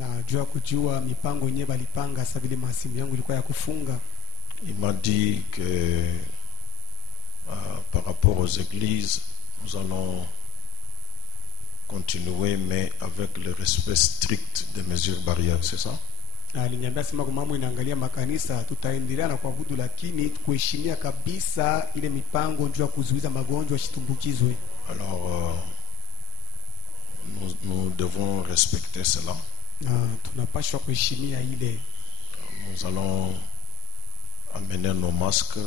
Il m'a dit que par rapport aux églises, nous allons continuer, mais avec le respect strict des mesures barrières, c'est ça? Aliniambia sema kwa mambo inaangalia makanisa tutaendelea na kuabudu, lakini kuheshimia kabisa ile mipango njoo ya kuzuiza magonjwa yasitumbukizwe. Alors nous devons respecter cela. Tunapaswa kuheshimia ile. Nous allons amener nos masques.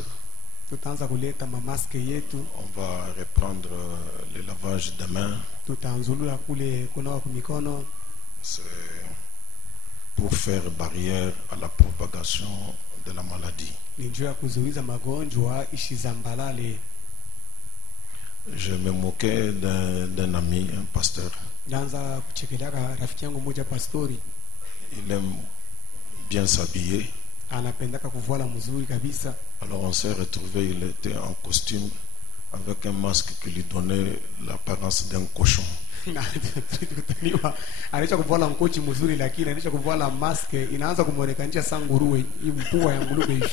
Tutaanza kuleta mamaske yetu. On va reprendre le lavage des mains. Tutaanzulula kule kunawa kwa mikono. C'est pour faire barrière à la propagation de la maladie. Je me moquais d'un ami, un pasteur. Il aime bien s'habiller. Alors on s'est retrouvé, il était en costume avec un masque qui lui donnait l'apparence d'un cochon. Anaisha kuvala mkochi mzuri, lakini anaisha kuvala mask inaanza kumuonekanisha saa nguruwe, hii mpua ya nguruwe hivi.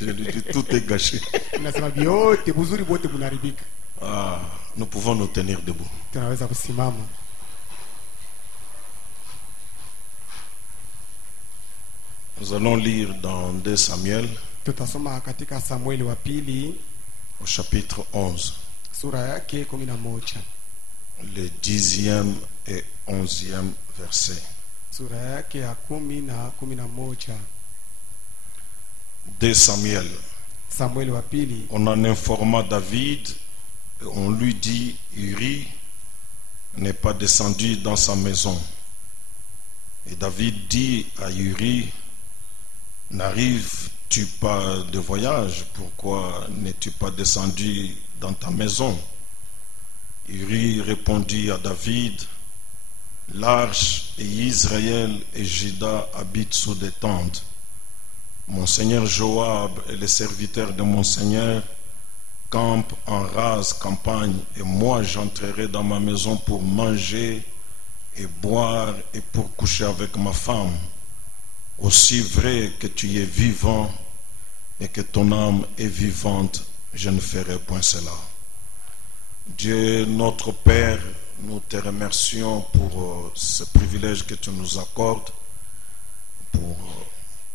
Je lui dis tout est gâché. Nasema vyote mzuri wote mnaribika. Nous pouvons nous tenir debout. Tunaweza kusimama. Nous allons lire dans 2 Samuel. Tutasoma katika Samueli wa pili au chapitre 11. Sura yake 11. Le 10e et 11e verset. Sura yake ya 10 na 11. 2 Samuel. Samuel wa pili. On en informa David et on lui dit, Uri n'est pas descendu dans sa maison. Et David dit à Uri, n'arrives-tu pas de voyage? Pourquoi n'es-tu pas descendu dans ta maison? Uri répondit à David, l'arche et Israël et Juda habitent sous des tentes. Mon seigneur Joab et les serviteurs de mon seigneur campent en rase campagne, et moi j'entrerai dans ma maison pour manger et boire et pour coucher avec ma femme. Aussi vrai que tu es vivant et que ton âme est vivante, je ne ferai point cela. Dieu notre Père, nous te remercions pour ce privilège que tu nous accordes, pour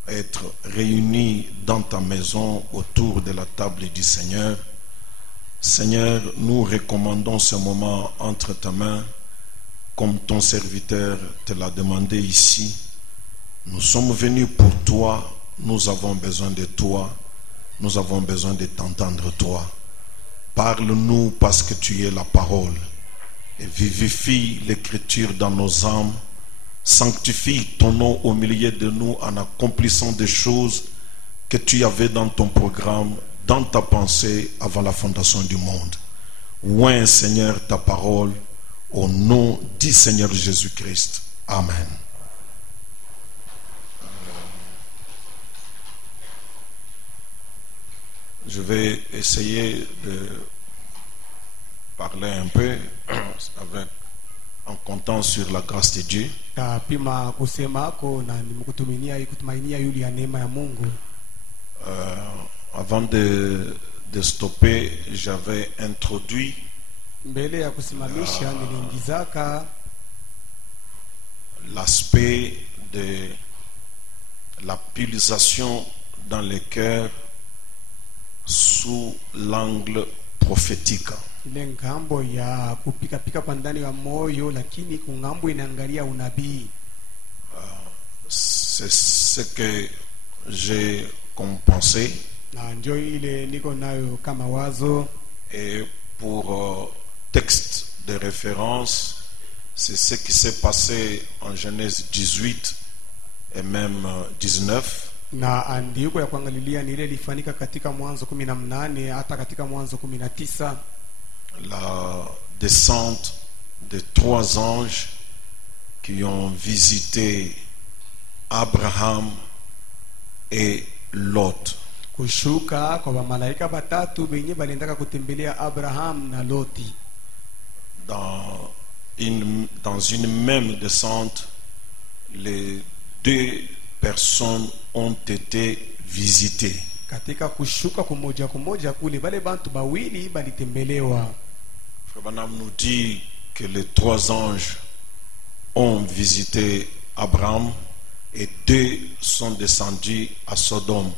être réunis dans ta maison autour de la table du Seigneur. Seigneur, nous recommandons ce moment entre tes mains, comme ton serviteur te l'a demandé ici. Nous sommes venus pour toi, nous avons besoin de toi, nous avons besoin de t'entendre toi. Parle-nous parce que tu es la parole et vivifie l'écriture dans nos âmes. Sanctifie ton nom au milieu de nous en accomplissant des choses que tu avais dans ton programme, dans ta pensée avant la fondation du monde. Oint, Seigneur, ta parole au nom du Seigneur Jésus-Christ. Amen. Je vais essayer de parler un peu en comptant sur la grâce de Dieu. Avant de stopper, j'avais introduit l'aspect de la pulsation dans le cœur sous l'angle prophétique. C'est ce que j'ai compensé. Et pour texte de référence, c'est ce qui s'est passé en Genèse 18 et même 19. Na andiko ya kuangalilia ni ile ilifanyika katika Mwanzo 18 hata katika Mwanzo 19. La descente de 3 anges qui ont visité Abraham et Lot. Kushuka kwa malaika batatu benye baliendaka kutembelea Abraham na Loti. Dans une même descente, les deux personnes ont été visitées. Katika kushuka kumoja kumoja kule bale bantu bawili balitembelewa. Frère Branham nous dit que les trois anges ont visité Abraham et deux sont descendus à Sodome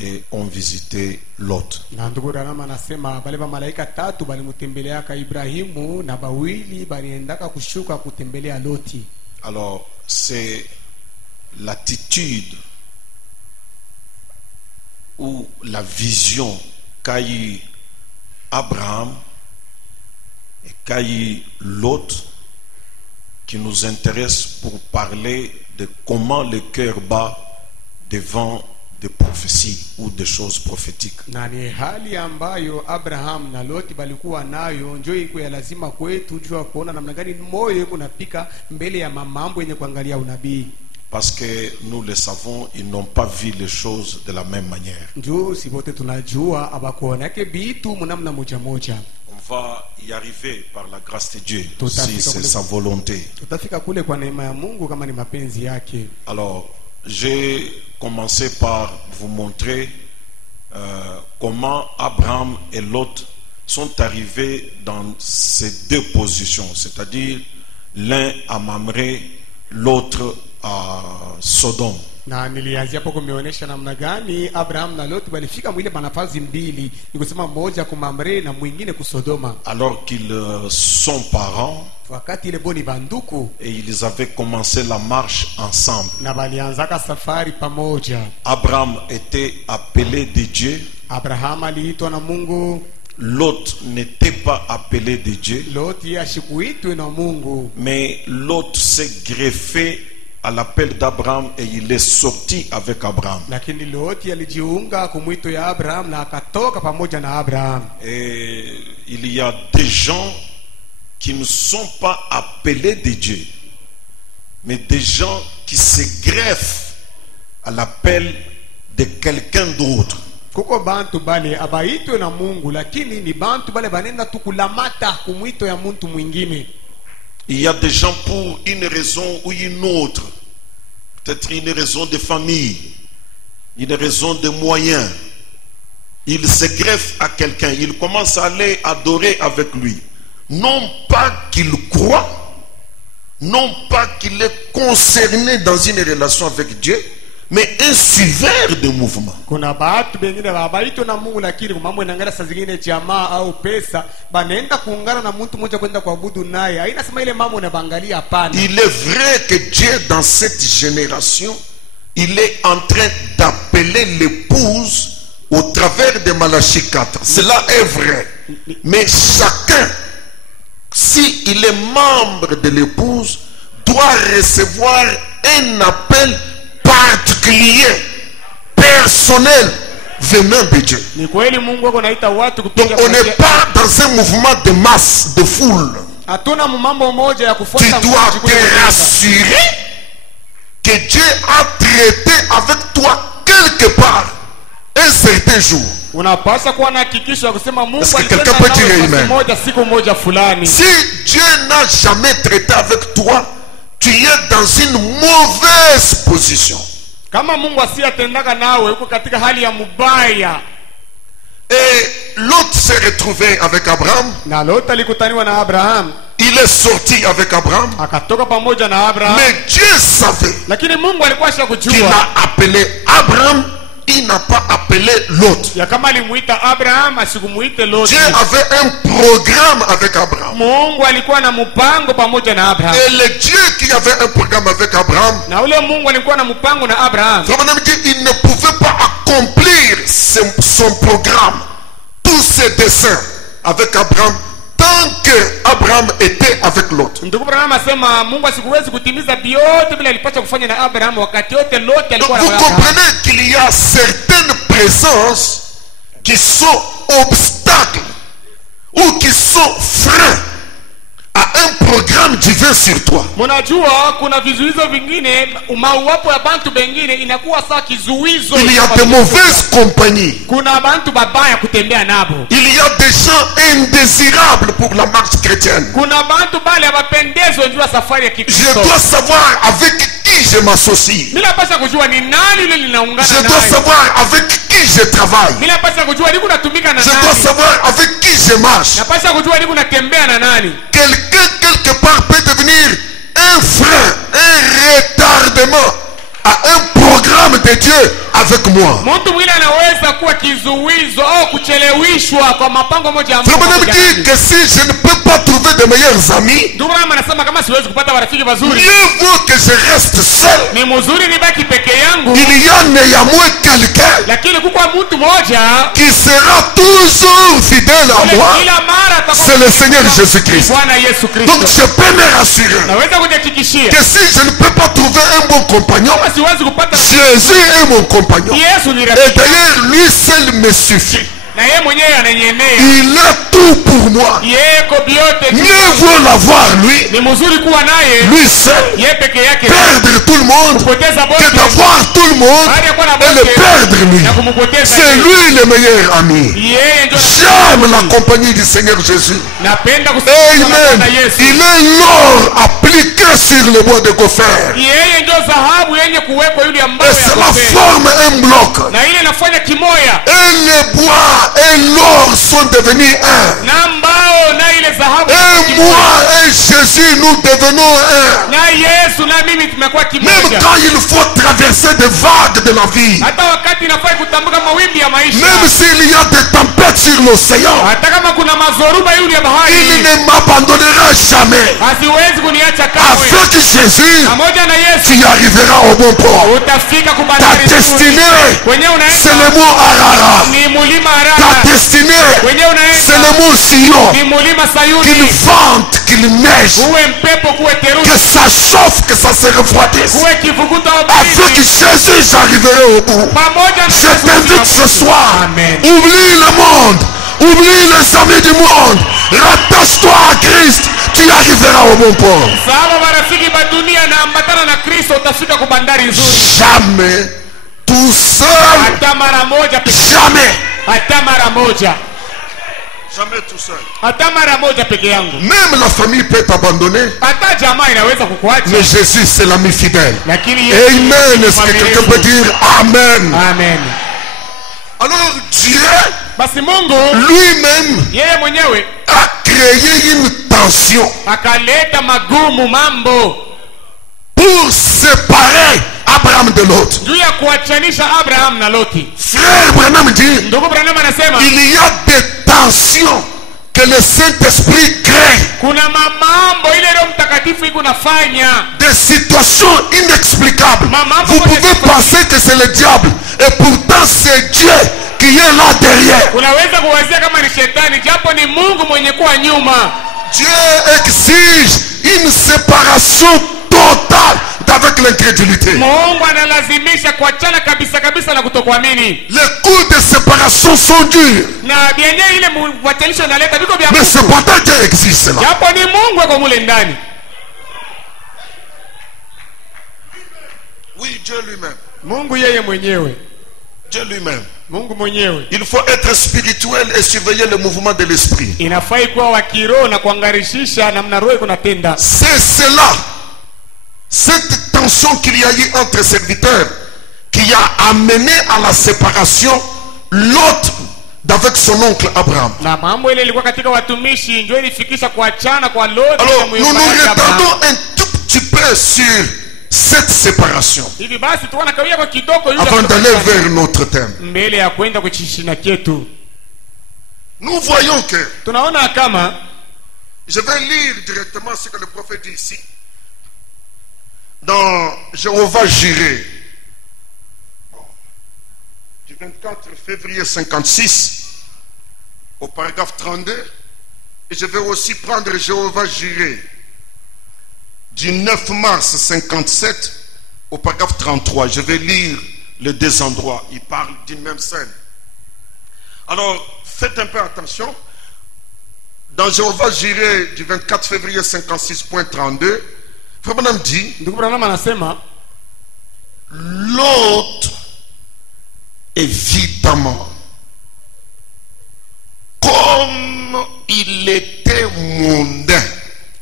et ont visité Lot. Na ndugu Branham anasema bale malaika tatu balimutembelea ka Ibrahimu na bawili baliendaka kushuka kutembelea Loti. Alors c'est l'attitude ou la vision qu'a eu Abraham et qu'a eu Lot qui nous intéresse pour parler de comment le cœur bat devant des prophéties ou des choses prophétiques. Na ni hali ambayo Abraham na Loti balikuwa nayo njoo iko ya lazima kwetu jua kuona namna gani moyo kunapika mbele ya mambo yenye kuangalia unabii. Parce que nous le savons, ils n'ont pas vu les choses de la même manière. Njoo si wote tunajua abakuona ke bitu mnamna moja moja. On va y arriver par la grâce de Dieu, si c'est sa volonté. Tutafika kule kwa neema ya Mungu kama ni mapenzi yake. Alors, j'ai commencé par vous montrer comment Abraham et Lot sont arrivés dans ces deux positions, c'est-à-dire l'un à Mamré, l'autre à Sodome. Na nilianzia hapo kumeonyesha namna gani Abraham na Lot walifika mwile nafasi mbili, ni kusema mmoja ku Mamre na mwingine ku Sodoma. Alors qu'ils sont parents Wakati ile boni banduku et ils avaient commencé la marche ensemble. na balianzaka safari pamoja. Abraham était appelé de Dieu. Abraham aliitwa na Mungu. Lot n'était pas appelé de Dieu. Lot yashikuitwe na Mungu. Mais Lot s'est greffé à l'appel d'Abraham et il est sorti avec Abraham. Lakini Lot alijiunga kumwito ya Abraham na akatoka pamoja na Abraham. Et il y a des gens qui ne sont pas appelés de Dieu, mais des gens qui se greffent à l'appel de quelqu'un d'autre. Kuko bantu bale abaitwe na Mungu, lakini ni bantu bale banenda tukulamata kumwito ya muntu mwingine. Il y a des gens pour une raison ou une autre, peut-être une raison de famille, une raison de moyens, ils se greffent à quelqu'un, ils commencent à aller adorer avec lui. Non pas qu'il croit, non pas qu'il est concerné dans une relation avec Dieu, mais un suiveur de mouvement. Kuna batu bengine babaitwe na Mungu, lakini kumambo inangara saa zingine jamaa au pesa banenda kuungana na mtu mmoja kwenda kuabudu naye. Haina sema ile mambo unabangalia, hapana. Il est vrai que Dieu dans cette génération, il est en train d'appeler l'épouse au travers de Malachie 4. Cela est vrai. Mais chacun, si il est membre de l'épouse, doit recevoir un appel particulier, personnel, venant de Dieu. Ni kweli Mungu wako naita watu Donc kupiga. on n'est pas dans un mouvement de masse, de foule. Hatuna mambo moja ya Tu kufuata. dois te rassurer que Dieu a traité avec toi quelque part un certain jour. Unapaswa kuwa na hakikisho ya kusema Mungu Est-ce que alitenda quelqu'un peut dire nawe amen? nafasi moja siku moja fulani. Si Dieu n'a jamais traité avec toi, tu es dans une mauvaise position. Kama Mungu asiyatendaka nawe uko katika hali ya mubaya. Et l'autre s'est retrouvé avec Abraham. Na Lot alikutaniwa na Abraham, Il est sorti avec Abraham. akatoka pamoja na Abraham. Mais Dieu savait Lakini Mungu alikuwa qu'il ashakujua a appelé Abraham. Il n'a pas appelé l'autre. ya kama alimuita Abraham asikumuite Lot. Dieu avait un programme avec Abraham. Mungu alikuwa na mpango pamoja na Abraham. Et le Dieu qui avait un programme avec Abraham, Na ule Mungu alikuwa na mpango na Abraham. il ne pouvait pas accomplir son programme, tous ses desseins avec Abraham, tant que Abraham était avec l'autre. Ndugu Abraham asema Mungu asikuwezi kutimiza vyote vile alipaswa kufanya na Abraham wakati yote Lot Donc alikuwa vous na Abraham. comprenez qu'il y a certaines présences qui sont obstacles ou qui sont freins à un programme divin sur toi. Mnajua kuna vizuizo vingine, mauwapo ya bantu bengine inakuwa sawa kizuizo. Il y a de mauvaises compagnies. Kuna bantu babaya kutembea nabo. Il y a des gens indésirables pour la marche chrétienne. Kuna bantu bale abapendezo njua safari ya Je Kikristo. dois savoir avec qui je m'associe. Mimi napasha kujua ni nani yule ninaungana Je naye. dois savoir avec qui je travaille. Mimi napasha kujua niko natumika na Je nani. dois savoir avec qui je marche. Napasha kujua niko natembea na nani. Quelqu'un quelque part peut devenir un frein, un retardement à un programme de Dieu avec moi. Mtu mwingine anaweza kuwa kizuizo au kuchelewishwa kwa mapango moja ya Mungu. Frère me dit que si je ne peux pas trouver de meilleurs amis, Ndugu mama anasema kama siwezi kupata marafiki wazuri, mieux vaut que je reste seul. ni mzuri nibaki peke yangu. Il y a néanmoins quelqu'un Lakini kuko mtu mmoja qui sera toujours fidèle à moi. kila mara atakuwa C'est le Seigneur Jésus-Christ. Bwana Yesu Donc Kristo. je peux me rassurer Naweza kujihakikishia que si je ne peux pas trouver un bon compagnon, kama siwezi kupata Jésus est mon compagnon. Yesu ni Et rafiki, d'ailleurs, lui seul me suffit. na yeye mwenyewe ananienea. Il a tout pour moi. Yeye ko biote, Mieux vaut l'avoir lui, ni mzuri kuwa naye lui seul, yeye peke yake, perdre tout le monde, kupoteza que bote d'avoir tout le monde baada ya kuwa na et le bote perdre lui. na kumpoteza C'est yeye. lui le meilleur ami. Yeye ndio J'aime la compagnie du Seigneur Jésus. napenda kusimama na Amen. Yesu. Il est l'or appliqué sur le bois de gopher. Yeye ndio dhahabu yenye kuwekwa yule Et ambaye cela forme un bloc. na ile inafanya kimoya Et le bois et l'or sont devenus un. na mbao na ile dhahabu Et moi et Jésus, nous devenons un. na Yesu na mimi tumekuwa Même kimoja. quand il faut traverser des vagues de la vie, Hata wakati inafai kutambuka mawimbi ya maisha, même s'il y a des tempêtes sur l'océan, hata kama kuna mazoruba yule ya il bahari, ne m'abandonnera jamais. asiwezi kuniacha kamwe. Avec Jésus, Pamoja na Yesu tu arriveras au bon port. utafika Ta kubandari nzuri. destinée, Kwenye c'est unaenda le mot Arara. ni mulima Ta Harara. destinée, Kwenye c'est unaenda le mot Sion. ni mulima Qu'il Sayuni. vente, qu'il neige, Uwe mpepo kuwe que theluji, ça chauffe, que ça se refroidisse. kuwe kivukuta au Avec baridi. Jésus, j'arriverai au bout. Pamoja na Je Yesu t'invite ce tunafika. soir. Amen. Oublie le monde. Oublie les amis du monde. Rattache-toi à Christ. Tu arriveras au bon port. Sawa marafiki ba dunia na ambatana na Kristo utafika kwa bandari nzuri. Jamais tout seul. Hata mara moja peke, Jamais. hata mara moja, Jamais tout seul. hata mara moja peke yangu. Même la famille peut t'abandonner. Hata jamaa inaweza kukuacha, Mais Jésus, c'est l'ami fidèle. lakini Yesu ni Amen. Est-ce que quelqu'un peut mwaminifu. dire Amen? Amen. Alors Dieu Basi Mungu lui-même yeye mwenyewe a créé une tension akaleta magumu, mambo pour séparer Abraham de Lot. juu ya kuachanisha Abraham na Loti. Frère Branham dit, Ndugu Branham anasema il y a des tensions que le Saint-Esprit crée, kuna mambo ile Roho Mtakatifu iko nafanya, des situations inexplicables. Maman, Vous pourquoi pouvez j'ai- penser que c'est le diable, et pourtant c'est Dieu qui est là derrière. unaweza kuwazia kama ni shetani, japo ni Mungu mwenye kuwa nyuma. Dieu exige une séparation totale d'avec l'incrédulité. Mungu analazimisha kuachana kabisa kabisa na kutokuamini, Les coups de séparation sont durs, na vyenye ile watanisho naleta viko vya mais Mungu, cependant Dieu exige cela. japo ni Mungu ako mule ndani. Oui, Dieu lui-même. Mungu yeye mwenyewe, Dieu lui-même. Mungu mwenyewe Il faut être spirituel et surveiller le mouvement de l'esprit. inafai kuwa wa kiroho na kuangarishisha namna roho iko natenda. C'est cela, cette tension qu'il y a eu entre serviteurs, qui a amené à la séparation Lot d'avec son oncle Abraham. Na mambo ile ilikuwa katika watumishi ndio ilifikisha kuachana kwa Loti na Alors, nous muyomba nous wake Abraham. retardons un tout petit peu sur cette séparation Hivi basi tuona kawia kwa kidogo yule avant d'aller kutoka vers notre thème. mbele ya kwenda kwa chishina chetu. Nous voyons que, Tunaona kama je vais lire directement ce que le prophète dit ici, dans Jéhovah Jireh, du 24 février 56, au paragraphe 32, et je vais aussi prendre Jéhovah Jireh, du 9 mars 57, au paragraphe 33. Je vais lire les deux endroits. Il parle d'une même scène. Alors, faites un peu attention. dans Jéhovah Jireh du 24 février 56.32, Frère Branham dit, Ndugu Branham anasema Lot, évidemment, comme il était mondain,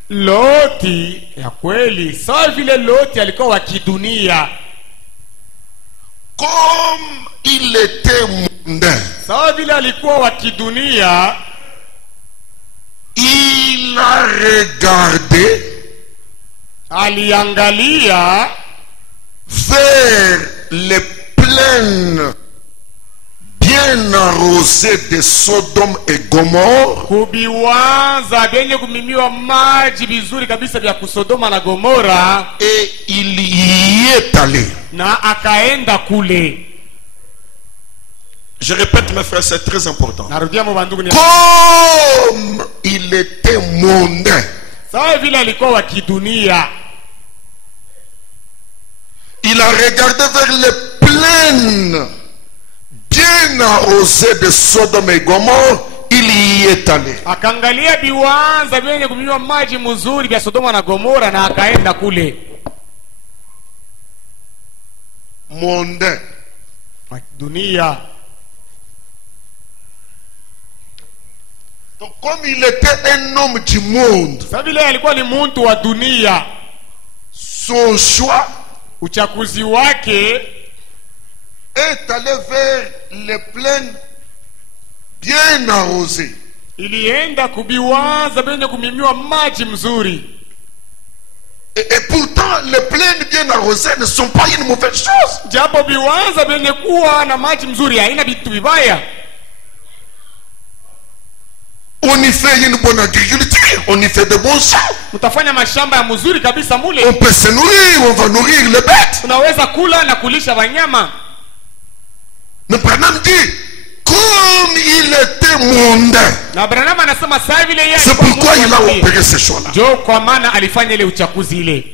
Loti ya kweli sawa vile Loti alikuwa wa kidunia, comme il était mondain, sawa vile alikuwa wa kidunia, il a regardé aliangalia vers les plaines bien arrosées de Sodome et Gomorre, kubiwanza vyenye kumimiwa maji vizuri kabisa vya Kusodoma na Gomora, et il y est allé. na akaenda kule. Je répète mes frères, c'est très important. Narudia mbandugu, ni Comme il était mondain, sawa vile alikuwa wa kidunia, il a regardé vers les plaines bien arrosées de Sodome et Gomorre, il y est allé. akaangalia biwanza vyenye kumimiwa maji mzuri vya Sodoma na Gomora, na akaenda kule. Mondain. Wa dunia. Donc comme il était un homme du monde, Sawa vile alikuwa ni muntu wa dunia, son choix uchaguzi wake est allé vers les plaines bien arrosées. ilienda kubiwanza vyenye kumimiwa maji mzuri. Et pourtant, les plaines bien arrosées ne sont pas une mauvaise chose. Japo biwanza vyenye kuwa na maji mzuri haina vitu vibaya. On y fait une bonne agriculture, on y fait de bons champs. Mtafanya mashamba ya mzuri kabisa mule. On peut se nourrir, on va nourrir les bêtes. Unaweza kula na kulisha wanyama. Mais Branham dit, comme il était mondain, Na Branham anasema saa vile yeye c'est alikuwa pourquoi Mungu il a wa dunia. opéré ces choses-là. Jo kwa maana alifanya ile uchaguzi ile.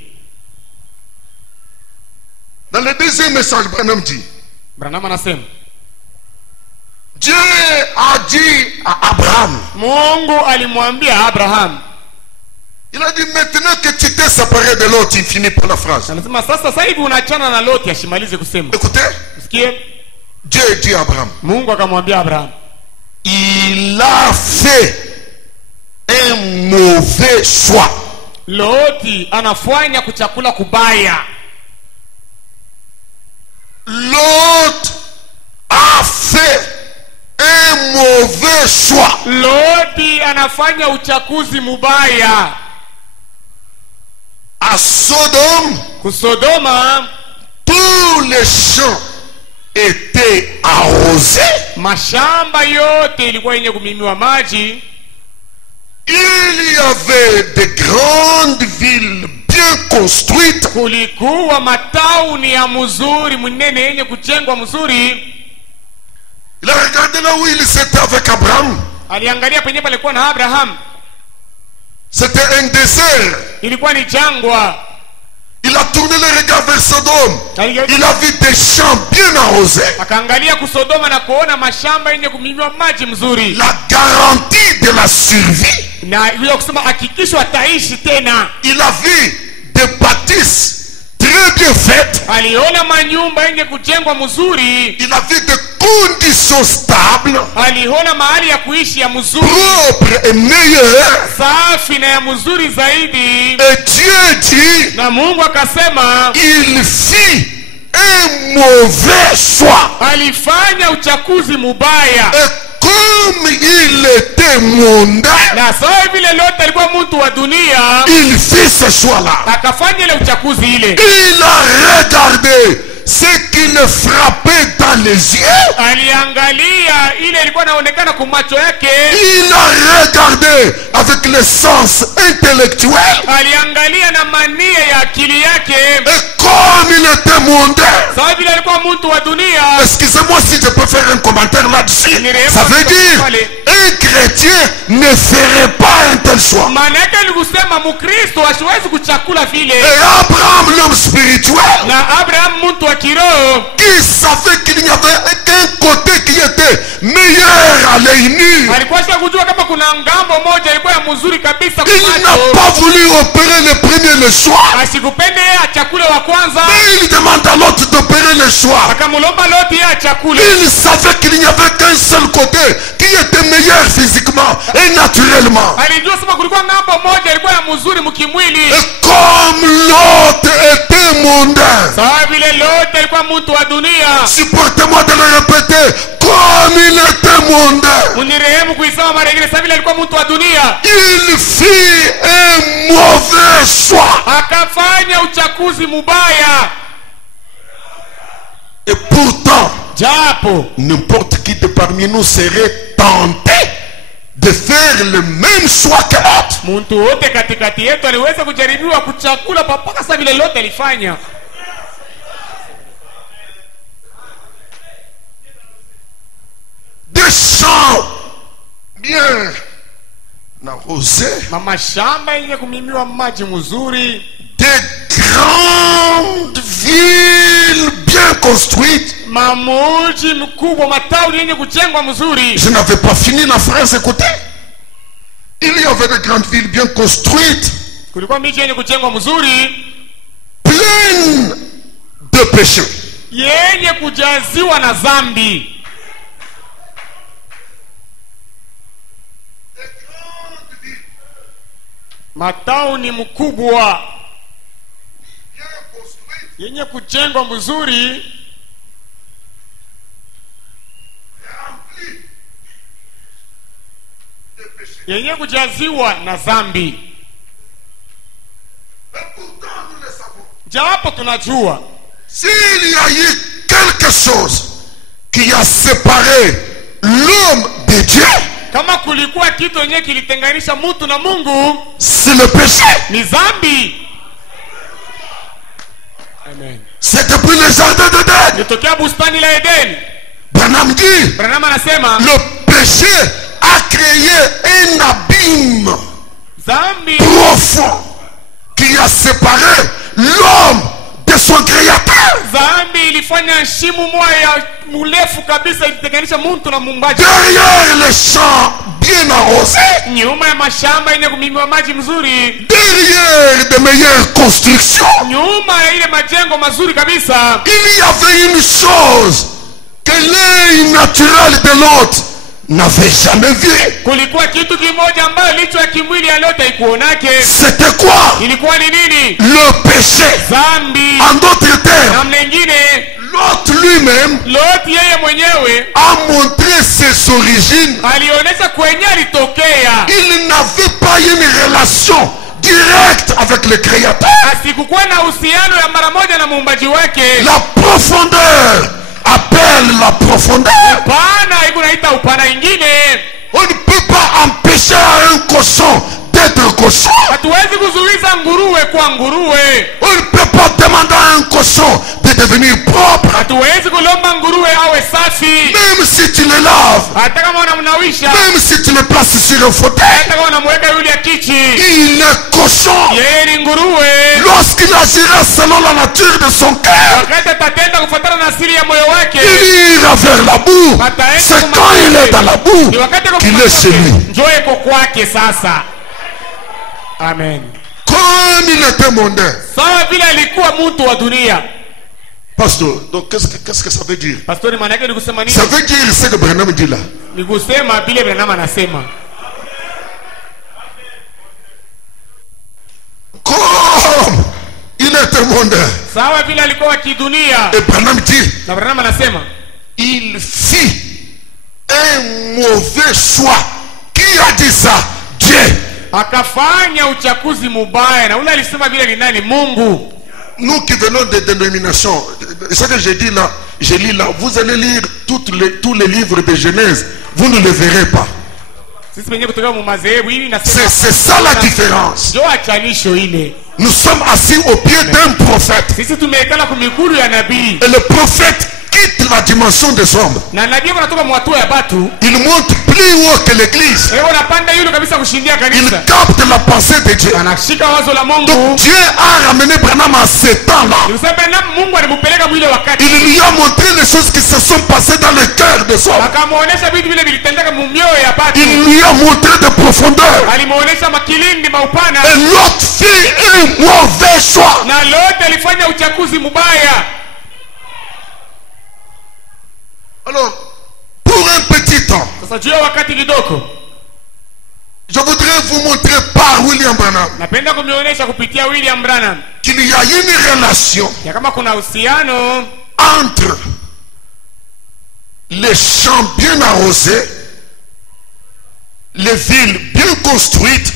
Dans le deuxième message, Branham dit, Branham anasema Dieu a dit à Abraham, Mungu alimwambia Abraham. il a dit, maintenant que tu t'es séparé de l'autre, il finit par la phrase. Anasema sasa hivi unachana na Loti, ashimalize kusema. Écoutez, Sikie, Dieu dit à Abraham, Mungu akamwambia Abraham, il a fait un mauvais choix. Loti anafanya kuchakula kubaya. L'autre a fait un mauvais choix. Loti anafanya uchaguzi mubaya. À Sodome, Kusodoma tous les champs étaient arrosés. mashamba yote ilikuwa yenye kumimiwa maji. Il y avait de grandes villes bien construites. Kulikuwa matauni ya mzuri mnene yenye kujengwa mzuri. Il a regardé là où il était avec Abraham. Aliangalia penye palikuwa na Abraham, C'était un désert. ilikuwa ni jangwa. Il a tourné le regard vers Sodome. Aliangalia- Il a vu des champs bien arrosés. akaangalia Kusodoma na kuona mashamba yenye kumimiwa maji mzuri, La garantie de la survie. na ile kusema hakikisho ataishi tena. Il a vu des bâtisses très bien faites. Aliona manyumba yenye kujengwa mzuri, Il a vu des conditions stables, aliona mahali ya kuishi ya mzuri, propres et meilleures. safi na ya mzuri zaidi. Et Dieu dit, Na Mungu akasema il fit un mauvais choix. alifanya uchaguzi mubaya. Et comme il était mondain, Na sawa vile Loti alikuwa mtu wa dunia, il fit ce choix-là. akafanya ile uchaguzi ile. Il a regardé ce qui le frappait dans les yeux. Aliangalia ile ilikuwa inaonekana kwa macho yake. Il a regardé avec le sens intellectuel. Aliangalia na mania ya akili yake. Et comme il était mondain, Sawa vile alikuwa mtu wa dunia. excusez-moi si je peux faire un commentaire là-dessus. Ça veut dire, un chrétien ne ferait pas un tel choix. Maana yake ni kusema Mkristo hasiwezi kuchakula vile. Et Abraham, l'homme spirituel, Na Abraham mtu wa kiroho qui savait qu'il n'y avait qu'un côté qui était meilleur meilleur à l'œil nu. alikuwa kujua kama kuna ngambo moja ilikuwa ya mzuri kabisa kwa Il n'a macho. pas voulu opérer le premier le choix. Asikupende yeye achakule wa kwanza, Mais il demande à l'autre d'opérer le choix. akamlomba Loti yeye achakule. Il savait qu'il n'y avait qu'un seul côté qui était meilleur physiquement et naturellement. Alijua sema kulikuwa ngambo moja ilikuwa ya mzuri mkimwili. Et comme l'autre était mondain, Sawa vile Loti alikuwa mtu wa dunia. supportez-moi de le répéter, comme il était mondain, Munirehemu kuisema mara nyingine, sawa vile alikuwa mtu wa dunia. il fit un mauvais choix. Akafanya uchaguzi mubaya. Et pourtant, Japo n'importe qui de parmi nous serait tenté de faire le même choix que l'autre. muntu wote katikati yetu aliweza kujaribiwa kuchakula mpaka sasa vile Loti alifanya. Des champs bien arrosés, Mashamba yenye kumimiwa maji mzuri, des grandes villes bien construites. mamuji mkubwa, matauni yenye kujengwa mzuri. Je n'avais pas fini la phrase, écoutez. Il y avait des grandes villes bien construites, Kulikuwa miji yenye kujengwa mzuri, pleines de péchés. yenye kujaziwa na dhambi. Matauni mkubwa yenye kujengwa mzuri, yenye kujaziwa na dhambi. Japo tunajua S'il y a eu quelque chose qui a séparé l'homme de Dieu, kama kulikuwa kitu yenye kilitenganisha mtu na Mungu, c'est le péché. ni dhambi. Amen. C'est depuis le jardin d'Éden. Nitokea bustani la Edeni. Branham dit, Branham anasema le péché a créé un abîme dhambi profond qui a séparé l'homme de son créateur. dhambi ilifanya shimu moja mrefu kabisa ilitenganisha mtu na muumbaji. Derrière les champs bien arrosés, Nyuma ya mashamba yenye kumimiwa maji mzuri, derrière de meilleures constructions, nyuma ya ile majengo mazuri kabisa, il y avait une chose que l'œil naturel de l'autre n'avait jamais vu. kulikuwa kitu kimoja ambayo licho ya kimwili ya Loti haikuonake. C'était quoi? Ilikuwa ni nini? Le péché. Dhambi. En d'autres termes, Namna nyingine, l'autre lui-même Loti yeye mwenyewe a montré ses origines. alionyesha kwenye alitokea. Il n'avait pas une relation directe avec le Créateur. Asikukuwa na uhusiano ya mara moja na muumbaji wake. La profondeur appelle la profondeur. Upana iko naita upana ingine. On ne peut pas empêcher un cochon d'être cochon. Hatuwezi kuzuiza nguruwe kwa nguruwe. On ne peut pas demander à un cochon de devenir propre. Hatuwezi kulomba nguruwe awe safi. Même si tu le laves, Hata kama unamnawisha, même si tu le places sur un fauteuil, hata kama unamweka yule ya kichi, il est cochon. yeye ni nguruwe. Lorsqu'il agira selon la nature de son cœur, Wakati atatenda kufuatana na asili ya moyo wake, il ira vers la boue. C'est quand il est dans la boue ni wakati qu'il est chez lui. njoo iko kwake sasa. Amen. Comme il était mondain. Sawa vile alikuwa mtu wa dunia. Pasteur, donc qu'est-ce que ça veut dire? Pastori, maana yake ni kusema nini? Ça veut dire ce que Branham dit là. Ni kusema vile Branham anasema. Comme il était mondain. Sawa vile alikuwa wa kidunia. Et Branham dit, Na Branham anasema il fit un mauvais choix. Qui a dit ça? Dieu. akafanya uchaguzi mubaya, na ule alisema vile ni nani? Mungu. Nous qui venons des dénominations, ce que j'ai dit là, je lis là, vous allez lire tous les livres de Genèse, vous ne le verrez pas. Sisi wenyewe kutoka mu madhehebu hili nasema C'est ça la différence. ndio achanisho ile. Nous sommes assis au pied d'un prophète. Sisi tumekala kumikuru ya nabii. Et le prophète qui quitte la dimension des hommes. na nabii anatoka mwatua ya batu Il monte plus haut que l'église. anapanda yule kabisa kushindia Il kanisa capte la pensée de Dieu. anashika wazo la Mungu. Donc Dieu a ramené Branham à ce temps-là. Mungu alimpeleka mwile wakati Il lui a montré les choses qui se sont passées dans le cœur des hommes. akamuonesha vitu vile vilitendeka mumioyo ya batu. Il lui a montré de profondeur. Alimuonesha makilindi maupana. Et l'autre fit un mauvais choix. Na lote alifanya uchaguzi mubaya. Alors, pour un petit temps, sasa juu ya wakati kidogo, je voudrais vous montrer par William Branham napenda kumionesha kupitia William Branham qu'il y a une relation ya kama kuna uhusiano entre les champs bien arrosés, les villes bien construites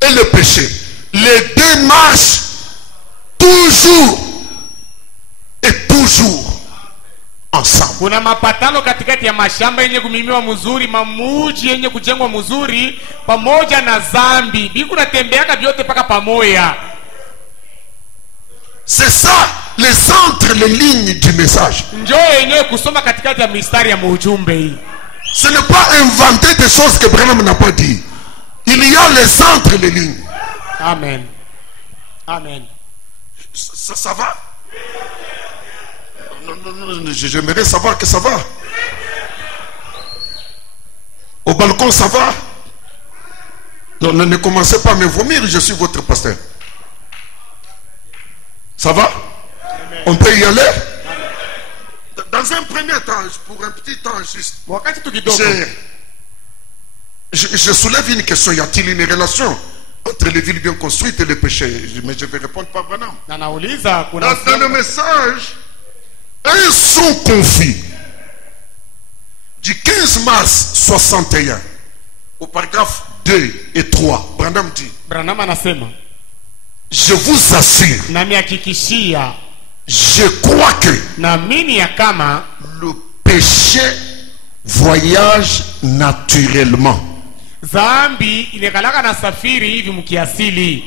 et le péché. Les deux marchent toujours et toujours ensemble. Kuna mapatano katikati ya mashamba yenye kumimiwa mzuri, mamuji yenye kujengwa mzuri, pamoja na zambi. Biku natembeaka vyote paka pamoja. C'est ça, les entre les lignes du message. Njoo yenyewe kusoma katikati ya mistari ya ujumbe hii. Ce n'est pas inventer des choses que Branham n'a pas dit. Il y a les entre les lignes. Amen. Amen. Ça va? Non, j'aimerais savoir que ça va. Au balcon, ça va? Non, ne commencez pas à me vomir, je suis votre pasteur. Ça va? On peut y aller? Dans un premier temps, pour un petit temps juste, je soulève une question. Y a-t-il une relation entre les villes bien construites et les péchés? Mais je vais répondre par Branham. Dans le message, un son confus du 15 mars 61 au paragraphe 2 et 3, Branham dit: je vous assure, je crois que le péché voyage naturellement. Zambi inekalaka na safiri hivi mkiasili.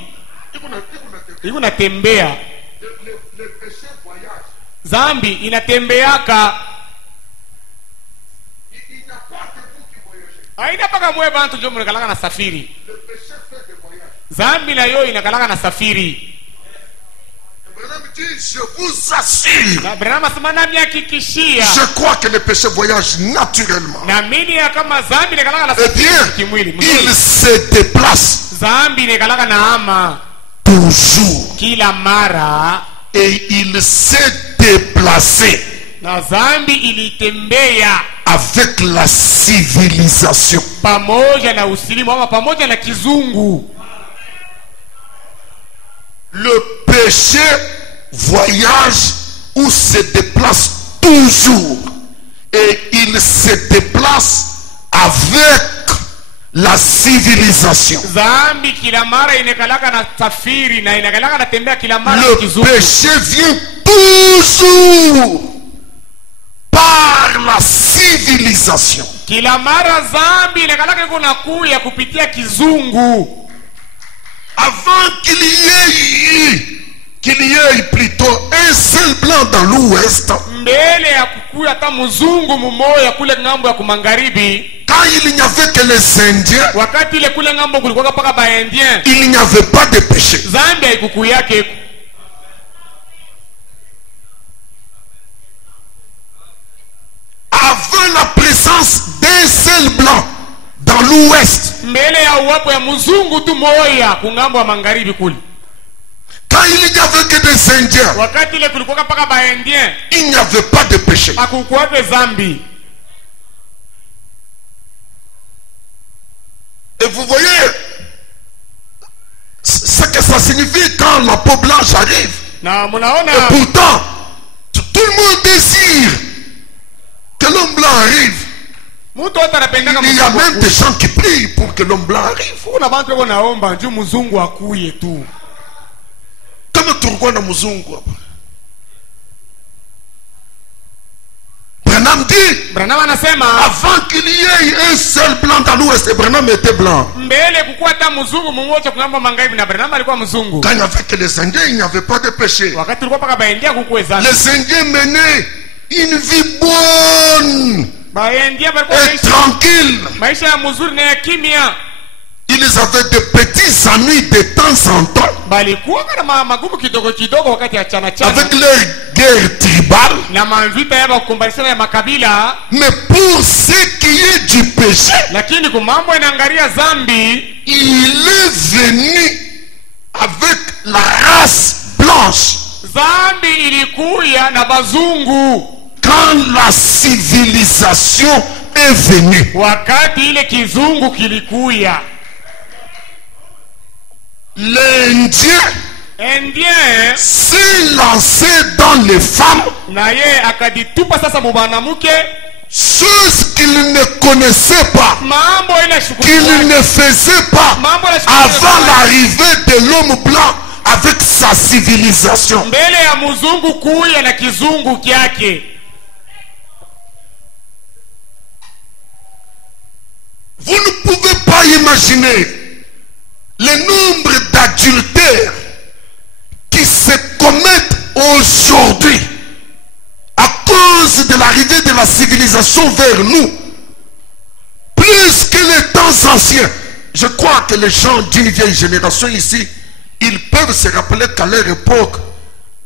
Iko natembea. Zambi inatembeaka. Haina paka mwe bantu ndio mnakalaka na safiri. Zambi na yo inakalaka na safiri. Je vous assure, je crois que le péché voyage naturellement. Eh bien, il se déplace toujours. Et il s'est déplacé avec la civilisation. Le péché voyage ou se déplace toujours, et il se déplace avec la civilisation. Le péché vient toujours par la civilisation. Avant qu'il y ait plutôt un seul blanc dans l'ouest, quand il n'y avait que les Indiens, il n'y avait pas de péché. Avant la présence d'un seul blanc dans l'ouest, quand il n'y avait que des Indiens, il n'y avait pas de péché. Et vous voyez ce que ça signifie quand la peau blanche arrive. Et pourtant, tout le monde désire que l'homme blanc arrive. Il y a même des gens qui prient pour que l'homme blanc arrive. Branham dit, avant qu'il y ait un seul blanc dans l'ouest, et Branham était blanc. Quand il n'y avait que les Indiens, il n'y avait pas de péché. Les Indiens menaient une vie bonne et tranquille. Ils avaient de petits ennuis de temps en temps avec leur guerre tribale. Mais pour ce qui est du péché, il est venu avec la race blanche. Quand la civilisation est venue, l'Indien s'est lancé dans les femmes, choses qu'il ne connaissait pas, qu'il ne faisait pas avant l'arrivée de l'homme blanc avec sa civilisation. Vous ne pouvez pas imaginer le nombre d'adultères qui se commettent aujourd'hui à cause de l'arrivée de la civilisation vers nous, plus que les temps anciens. Je crois que les gens d'une vieille génération ici, ils peuvent se rappeler qu'à leur époque,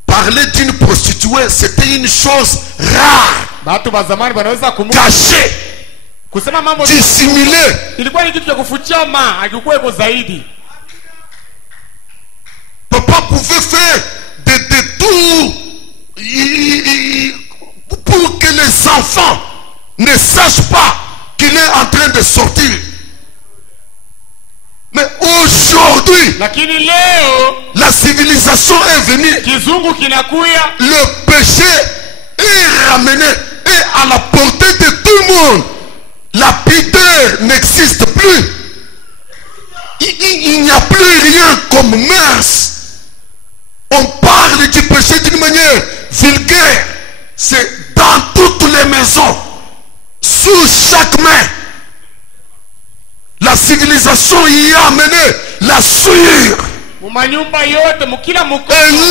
parler d'une prostituée, c'était une chose rare, cachée, dissimulée. Papa pouvait faire des détours pour que les enfants ne sachent pas qu'il est en train de sortir. Mais aujourd'hui, la civilisation est venue, le péché est ramené et à la portée de tout le monde. La pudeur n'existe plus. Il n'y a plus rien comme mœurs. On parle du péché d'une manière vulgaire. C'est dans toutes les maisons, sous chaque main. La civilisation y a amené la souillure. Et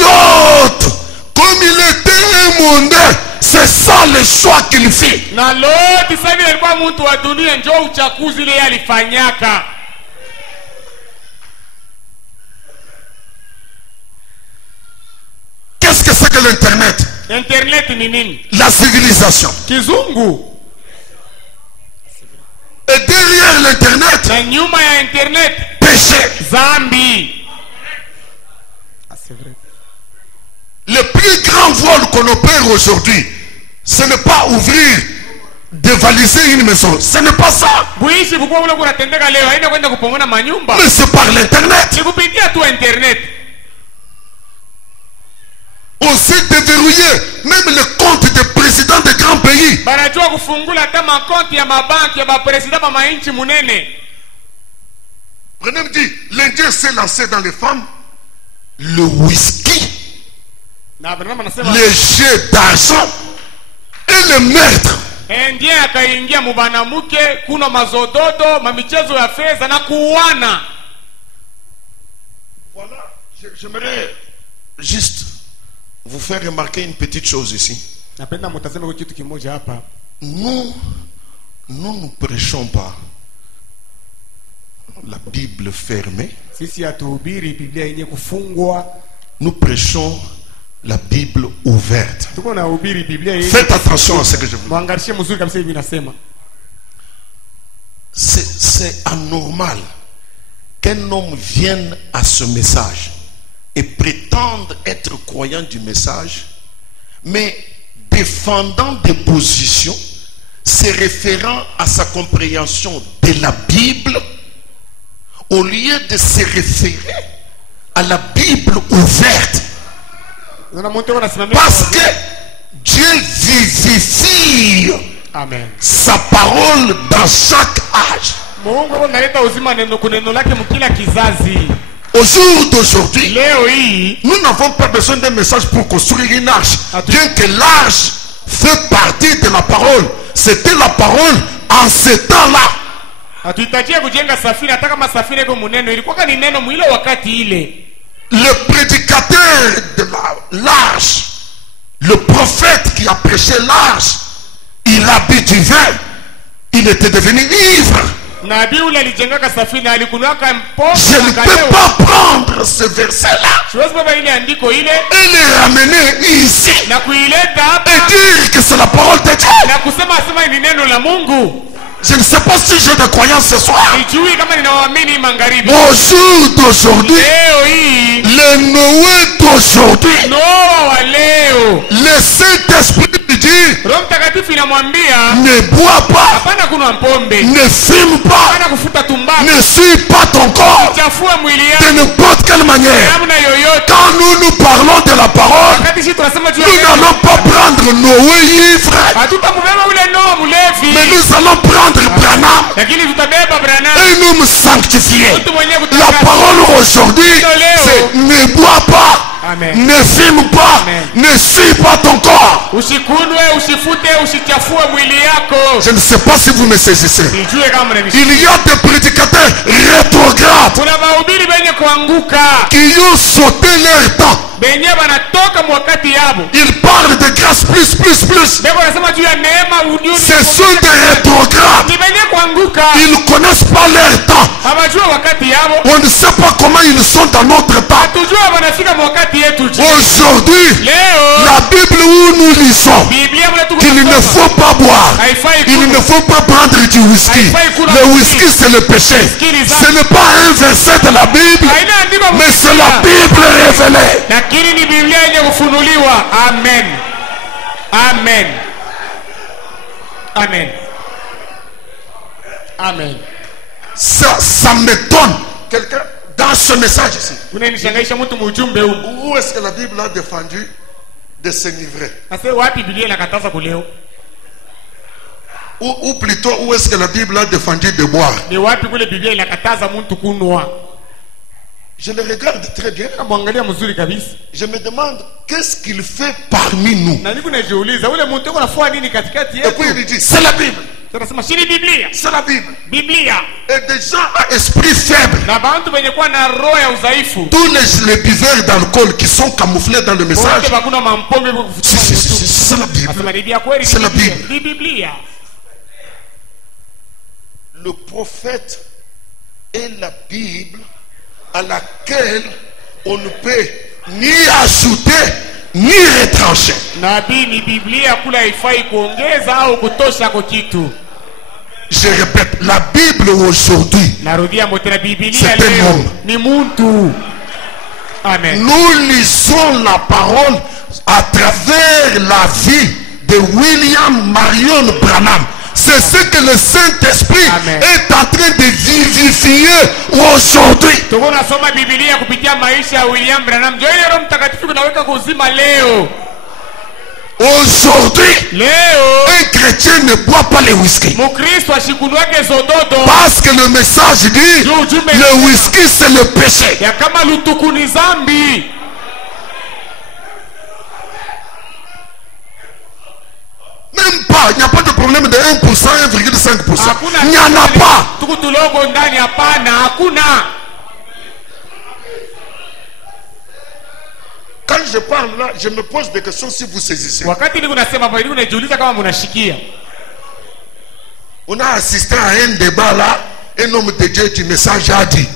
l'autre, comme il était un mondain, c'est ça le choix qu'il fit. Qu'est-ce que c'est que l'internet? La civilisation. Et derrière l'internet, péché. Le plus grand vol qu'on opère aujourd'hui, ce n'est pas ouvrir, dévaliser une maison. Ce n'est pas ça. Mais c'est par l'internet. On s'est déverrouillé même le compte des présidents de grands pays. Prenez-moi dit, l'Indien s'est lancé dans les femmes, le whisky, les jets d'argent et le meurtre. Voilà, j'aimerais juste vous faire remarquer une petite chose ici. Nous ne prêchons pas la Bible fermée. Nous prêchons la Bible ouverte. Faites attention à ce que je vous dis. C'est anormal qu'un homme vienne à ce message et prétende être croyant du message, mais défendant des positions se référant à sa compréhension de la Bible, au lieu de se référer à la Bible ouverte. Parce que Dieu vivifie sa parole dans chaque âge. Au jour d'aujourd'hui, nous n'avons pas besoin d'un message pour construire une arche. Bien que l'arche fait partie de la parole. C'était la parole en ce temps-là. Le prédicateur de l'arche, Le prophète qui a prêché l'arche, il a bu du vin, il était devenu ivre. Je ne peux pas prendre ce verset-là et le ramener ici et dire que c'est la parole de Dieu. Je ne sais pas si j'ai de croyance ce soir. Au jour d'aujourd'hui, le Noé d'aujourd'hui, le Saint-Esprit dit, ne bois pas, ne fume pas, ne suis pas ton corps de n'importe quelle manière. Quand nous parlons de la parole, nous n'allons pas prendre Noé ivre, mais nous allons prendre Branham et nous sanctifier. La parole aujourd'hui, c'est ne bois pas, Amen. ne fume pas, Amen. ne suis pas ton corps. Je ne sais pas si vous me saisissez. Il y a des prédicateurs rétrogrades qui ont sauté leur temps. Ils parlent de grâce plus. Ce sont des rétrogrades. Ils ne connaissent pas leur temps. On ne sait pas comment ils sont dans notre temps. Aujourd'hui, la Bible où nous lisons qu'il ne faut pas boire, il ne faut pas prendre du whisky. Le whisky, c'est le péché. Ce n'est pas un verset de la Bible, mais c'est la Bible révélée. Amen. Amen. Amen. Amen. Ça m'étonne. Quelqu'un dans ce message ici. Où est-ce que la Bible a défendu de s'enivrer? Ou plutôt, où est-ce que la Bible a défendu de boire? Je le regarde très bien. Je me demande qu'est-ce qu'il fait parmi nous. Et puis il dit, c'est la Bible. C'est la Bible. Et des gens à esprit faible, tous les buveurs d'alcool qui sont camouflés dans le message, c'est la Bible. C'est la Bible. Le prophète est la Bible à laquelle on ne peut ni ajouter ni retrancher. Je répète, la Bible aujourd'hui, c'est un homme. Amen. Nous lisons la parole à travers la vie de William Marion Branham. C'est ce que le Saint-Esprit est en train de vivifier aujourd'hui. Aujourd'hui, un chrétien ne boit pas le whisky. Parce que le message dit, le whisky c'est le péché. Même pas, il n'y a pas de problème de 1%, 1,5%. Il n'y en a pas. Quand je parle là, je me pose des questions si vous saisissez. On a assisté à un débat là, un homme de Dieu du message a dit,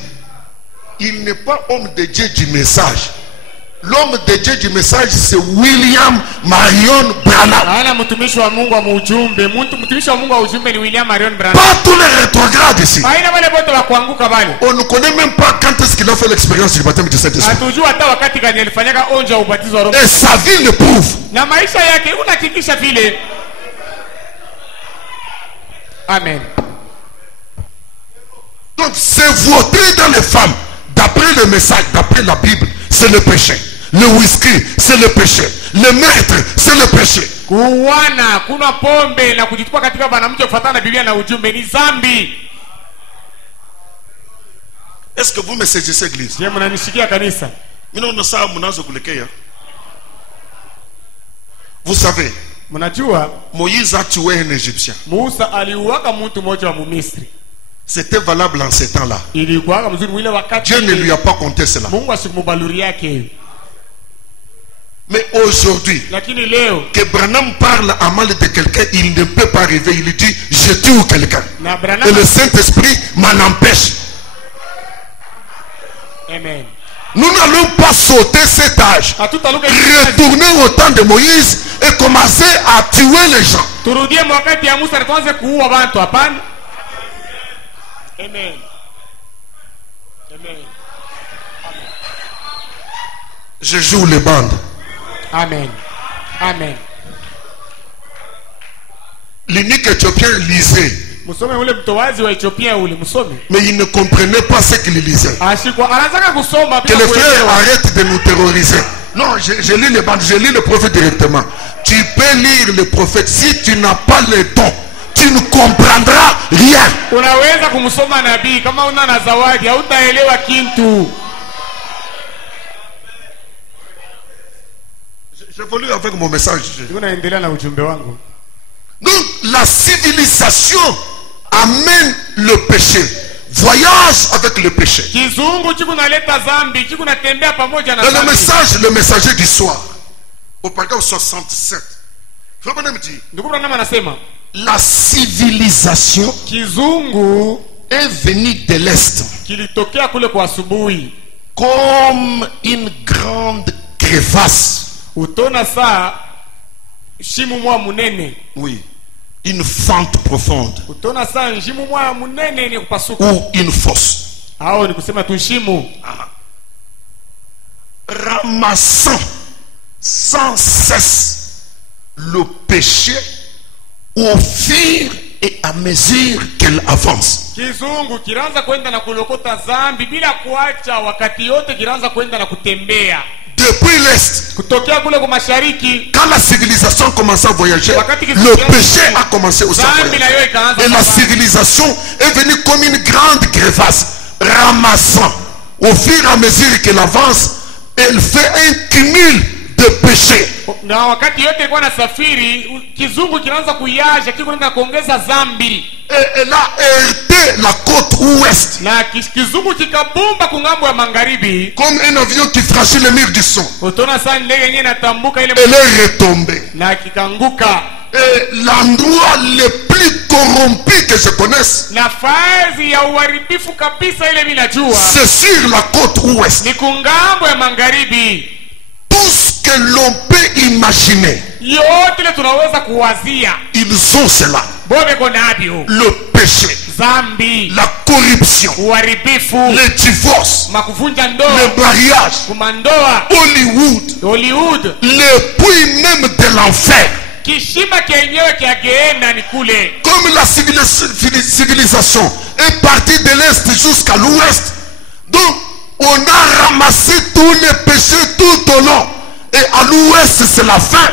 il n'est pas homme de Dieu du message. L'homme de Dieu du message, c'est William Marion Branham. Pas tous les rétrogrades ici. On ne connaît même pas quand est-ce qu'il a fait l'expérience du baptême du Saint-Esprit. Et sa vie le prouve. Amen. Donc c'est voter dans les femmes, d'après le message, d'après la Bible, c'est le péché. Le whisky, c'est le péché. Le meurtre, c'est le péché. Est-ce que vous me saisissez, église? Vous savez, Moïse a tué un Égyptien. C'était valable en ces temps-là. Dieu ne lui a pas compté cela. Mais aujourd'hui, lakini leo que Branham parle à mal de quelqu'un, il ne peut pas arriver. Il dit, je tue quelqu'un. na Et Branham, le Saint-Esprit m'en empêche. amen, Nous n'allons pas sauter cet âge, hatutaruka retourner au temps de Moïse et commencer à tuer les gens. turudie wakati ya Musa tuanze kuua watu, hapana. Amen, amen, Je joue les bandes. amen, amen. L'unique Éthiopien lisait, Musome ule mtowazi wa Ethiopia ule musome mais il ne comprenait pas ce qu'il lisait. ashikwa anataka kusoma Que bila les frères kuelewa. arrêtent de nous terroriser. Non, je lis les bandes, je lis le prophète directement. Tu peux lire le prophète. Si tu n'as pas le don, tu ne comprendras rien. Unaweza kumsoma nabii kama una na zawadi hautaelewa kitu. J'évolue avec mon message. Unaendelea na ujumbe wangu. Donc, la civilisation amène le péché. Voyage avec le péché. Kizungu chiku naleta zambi, chiku natembea pamoja na Dans le zambi. message, le messager du soir, au paragraphe 67, Frère Branham dit, Ndugu Branham anasema la civilisation kizungu est venue de l'Est kilitokea kule kwa asubuhi. comme une grande crevasse. Utona saa shimu mwa munene. Oui, une fente profonde Utona saa njimu mwa munene ni kupasuka. ou une fosse. Hao ni kusema tu shimu. Ramassant sans cesse le péché au fur et à mesure qu'elle avance. Kizungu kiraanza kwenda na kulokota zambi bila kuacha, wakati yote kiraanza kwenda na kutembea. Depuis l'Est, Kutokea kule kwa mashariki, quand la civilisation commence à voyager, wakati le péché a commencé aussi à zambi na voyager. yo ikaanza. Et la kupanda. civilisation est venue comme une grande crevasse, ramassant au fur et à mesure qu'elle avance, elle fait un cumul de péchés. Na wakati yote ilikuwa na safiri, kizungu kinaanza kuyaja, kiko na kuongeza zambi. Et elle a heurté la côte ouest, Na kizungu kikabumba kungambo ya magharibi. comme un avion qui franchit le mur du son. Utona sana ndege yenyewe inatambuka ile Elle est retombée. na kikanguka. Et l'endroit le plus corrompu que je connaisse, Nafasi ya uharibifu kabisa ile mimi najua c'est sur la côte ouest. ni kungambo ya magharibi. Tout ce que l'on peut imaginer, Yote ile tunaweza kuwazia ils ont cela. bobe konabyo: Le péché, zambi, la corruption, uharibifu, le divorce, makuvunja le ndoa, mariage, kumandoa, Hollywood, Hollywood, le puits même de l'enfer. kishima kenyewe kia geena ni kule. Comme la civilisation est partie de l'Est jusqu'à l'Ouest, donc on a ramassé tous les péchés tout au long. Et à l'Ouest, c'est la fin.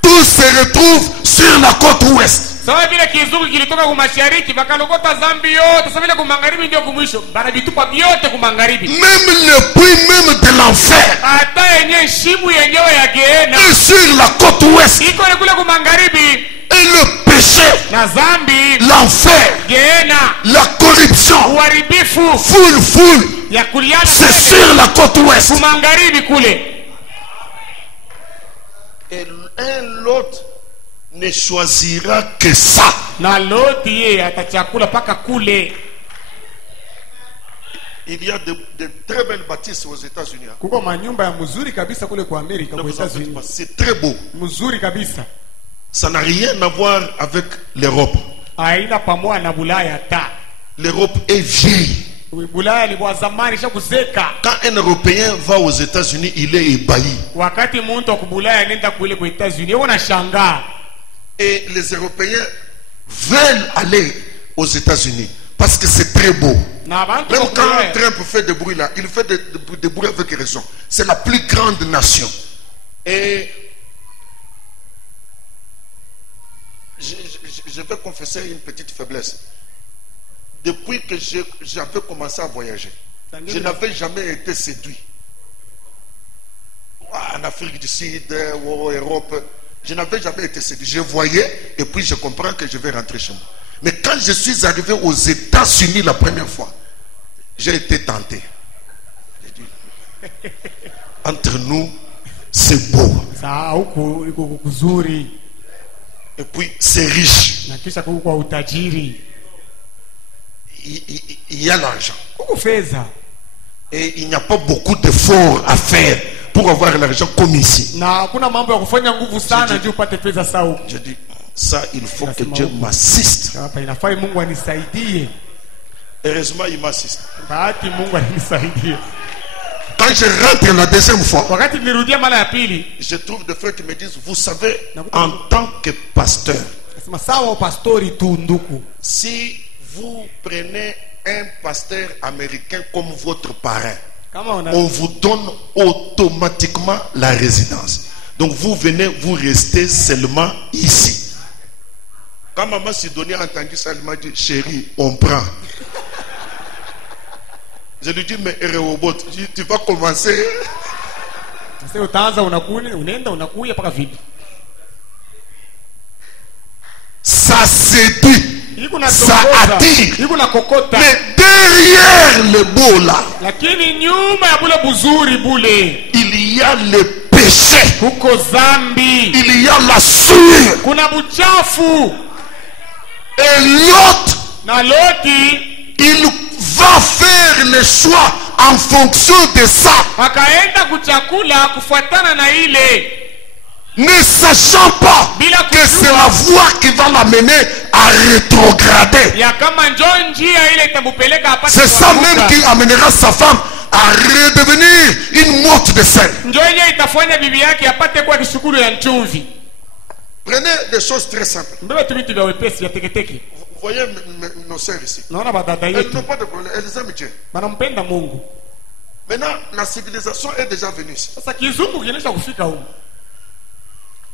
Tout se retrouve sur la côte Ouest. Sawa vile kizungu kilitoka kumashariki bakalokota zambi yote, sawa vile kumagharibi ndio kumwisho banavitupa vyote kumagharibi. Même le puits même de l'enfer Hata yenye shimu yenyewe ya geena est sur la côte Ouest. iko ni kule kumagharibi. Et le péché, Na zambi, l'enfer, geena, la corruption, uharibifu full, ya kuliana c'est sur la côte Ouest. kumagharibi kule. Et l'autre ne choisira que ça. Na Loti ye atachakula paka kule. Il y a de très belles bâtisses aux États-Unis. hein. Kuko manyumba ya mzuri kabisa kule kwa Amerika, Ne kwa vous en faites États-Unis. pas, c'est très beau. Mzuri kabisa. Ça n'a rien à voir avec l'Europe. Haina pamoja na Bulaya ta. L'Europe est vieille. Bulaya ni kwa zamani shakuzeka. Quand un Européen va aux États-Unis, il est ébahi. Wakati mtu wa kubulaya nenda kule kwa États-Unis, yeye anashangaa. Et les Européens veulent aller aux États-Unis parce que c'est très beau. Na bantu Même wa quand kubulaya, Trump fait des bruits là, il fait des bruits avec raison. C'est la plus grande nation. Et je vais confesser une petite faiblesse. Depuis que j'avais commencé à voyager, je n'avais jamais été séduit. En Afrique du Sud, ou en Europe, je n'avais jamais été séduit. Je voyais et puis je comprends que je vais rentrer chez moi. Mais quand je suis arrivé aux États-Unis la première fois, j'ai été tenté. J'ai dit, entre nous, c'est beau. Saa huku iko kuzuri Et puis c'est riche. na kisha kuku kwa utajiri. Il y a l'argent. Kuku fedha. Et il n'y a pas beaucoup d'efforts à faire pour avoir l'argent comme ici. Na kuna mambo ya kufanya nguvu sana ndio upate pesa saa huku. Je dis, ça il faut que Dieu m'assiste. Hapa inafai Mungu anisaidie. Heureusement il m'assiste. Bahati Mungu anisaidie. Quand je rentre la deuxième fois, Wakati nirudia mara ya pili, je trouve des frères qui me disent, vous savez, en tant que pasteur, nasema sawa pastori tu nduku. si vous prenez un pasteur américain comme votre parrain, Kama una on vous donne automatiquement la résidence. Donc vous venez, vous restez seulement ici. Quand maman Sidonie a entendu ça, elle m'a dit, chérie, on prend. Je lui dis, mais Rehoboth, tu vas commencer. sasa utaanza unaenda unakuja paka vipi? Ça séduit, Iko na ça attire. iko na kokota. Mais derrière le beau là, Lakini nyuma ya bule buzuri bule il y a le péché, kuko zambi, il y a la souillure. kuna buchafu. Et l'autre, Na Loti il va faire le choix en fonction de ça, akaenda kuchakula kufuatana na ile, ne sachant pas que c'est la voie qui va l'amener à rétrograder. ya kama njoo njia ile itamupeleka apate C'est ça kuanguka. même qui amènera sa femme à redevenir une motte de sel. Njoo yenyewe itafanya bibi yake apate kuwa kishukuru ya nchumvi. Prenez des choses très simples. Mbele tu vitu vya wepesi vya teketeke. Vous voyez nos sœurs ici. Naona badada Elles yetu n'ont pas de problème, elles aiment Dieu. wanampenda Mungu. Maintenant, la civilisation est déjà venue ici. Sasa kizungu kinaisha kufika huko.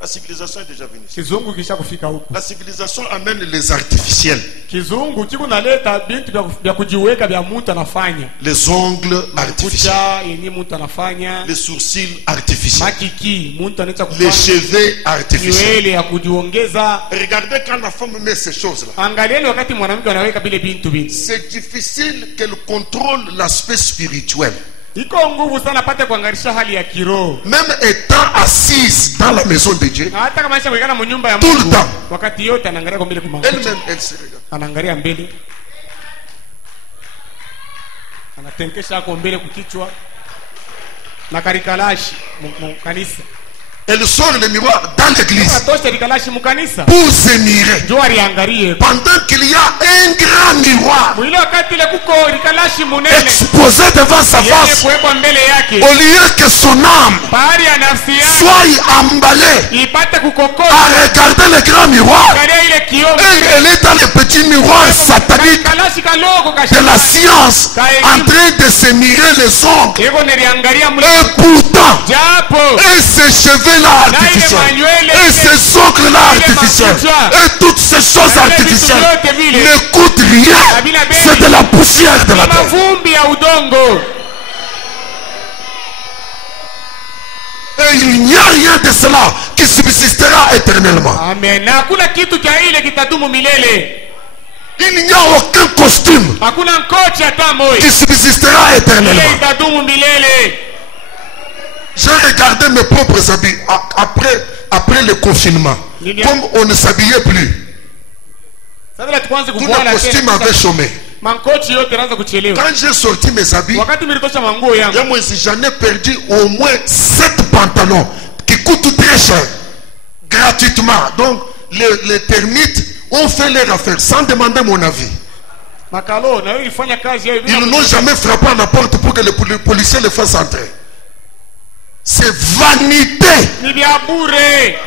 La civilisation est déjà venue ici. Kizungu kisha kufika huko. La civilisation amène les artificiels, Kizungu chiko naleta bintu vya kujiweka vya mtu anafanya. les ongles artificiels, Kucha yenye mtu anafanya. les sourcils artificiels, Makiki mtu anaita les kufanya. cheveux artificiels. Nywele ya kujiongeza. Regardez quand la femme met ces choses-là. Angalieni wakati mwanamke anaweka vile bintu vile. C'est difficile qu'elle contrôle l'aspect spirituel. Iko nguvu sana pate kuangalisha hali ya kiroho. Même étant assise dans la maison de Dieu, Na hata kama aisha kuikana mnyumba ya Tout le Mungu. temps. Wakati yote anaangalia kwa mbele kumanga. elle-même, elle se regarde. Anaangalia mbele. Anatenkesha kwa mbele kukichwa. Na karikalashi kanisa. Elle sort le miroir dans l'église Atosha rikalashi mkanisa. pour se mirer. Njoo aliangalie. Pendant qu'il y a un grand miroir Mwile wakati ile kuko rikalashi munene. exposé devant sa Yeye face, kuwekwa mbele yake. au lieu que son âme Bahari ya nafsi yake soit emballée ipate kukokota. à regarder le grand miroir, Angalia ile kioo. elle est dans le petit miroir satanique Kalashi kalogo de la science en train de se mirer les ongles. Yego niliangalia mle. Et pourtant, Japo. et ces cheveux-là artificiels, et ces ongles-là artificiels, et toutes ces choses artificielles ne coûtent rien. C'est de la poussière de la terre. Mavumbi ya udongo. Et il n'y a rien de cela qui subsistera éternellement. Amen. Na hakuna kitu cha ile kitadumu milele. Il n'y a aucun costume Hakuna kocha hata moja. qui subsistera Ile éternellement. itadumu milele. J'ai regardé mes propres habits après le confinement. Comme on ne s'habillait plus, Sasa tuanze tous les kuvuana costumes avaient chômé. Mankochi yote yanaanza kuchelewa. Quand j'ai sorti mes habits, Wakati nilitosha manguo yangu. moi, j'en ai perdu au moins 7 pantalons qui coûtent très cher, gratuitement. Donc, les termites ont fait leur affaire sans demander mon avis. Makalo na wewe ilifanya kazi yao Ils n'ont jamais frappé à la porte pour que le policier le fasse entrer. C'est vanité ni vya bure.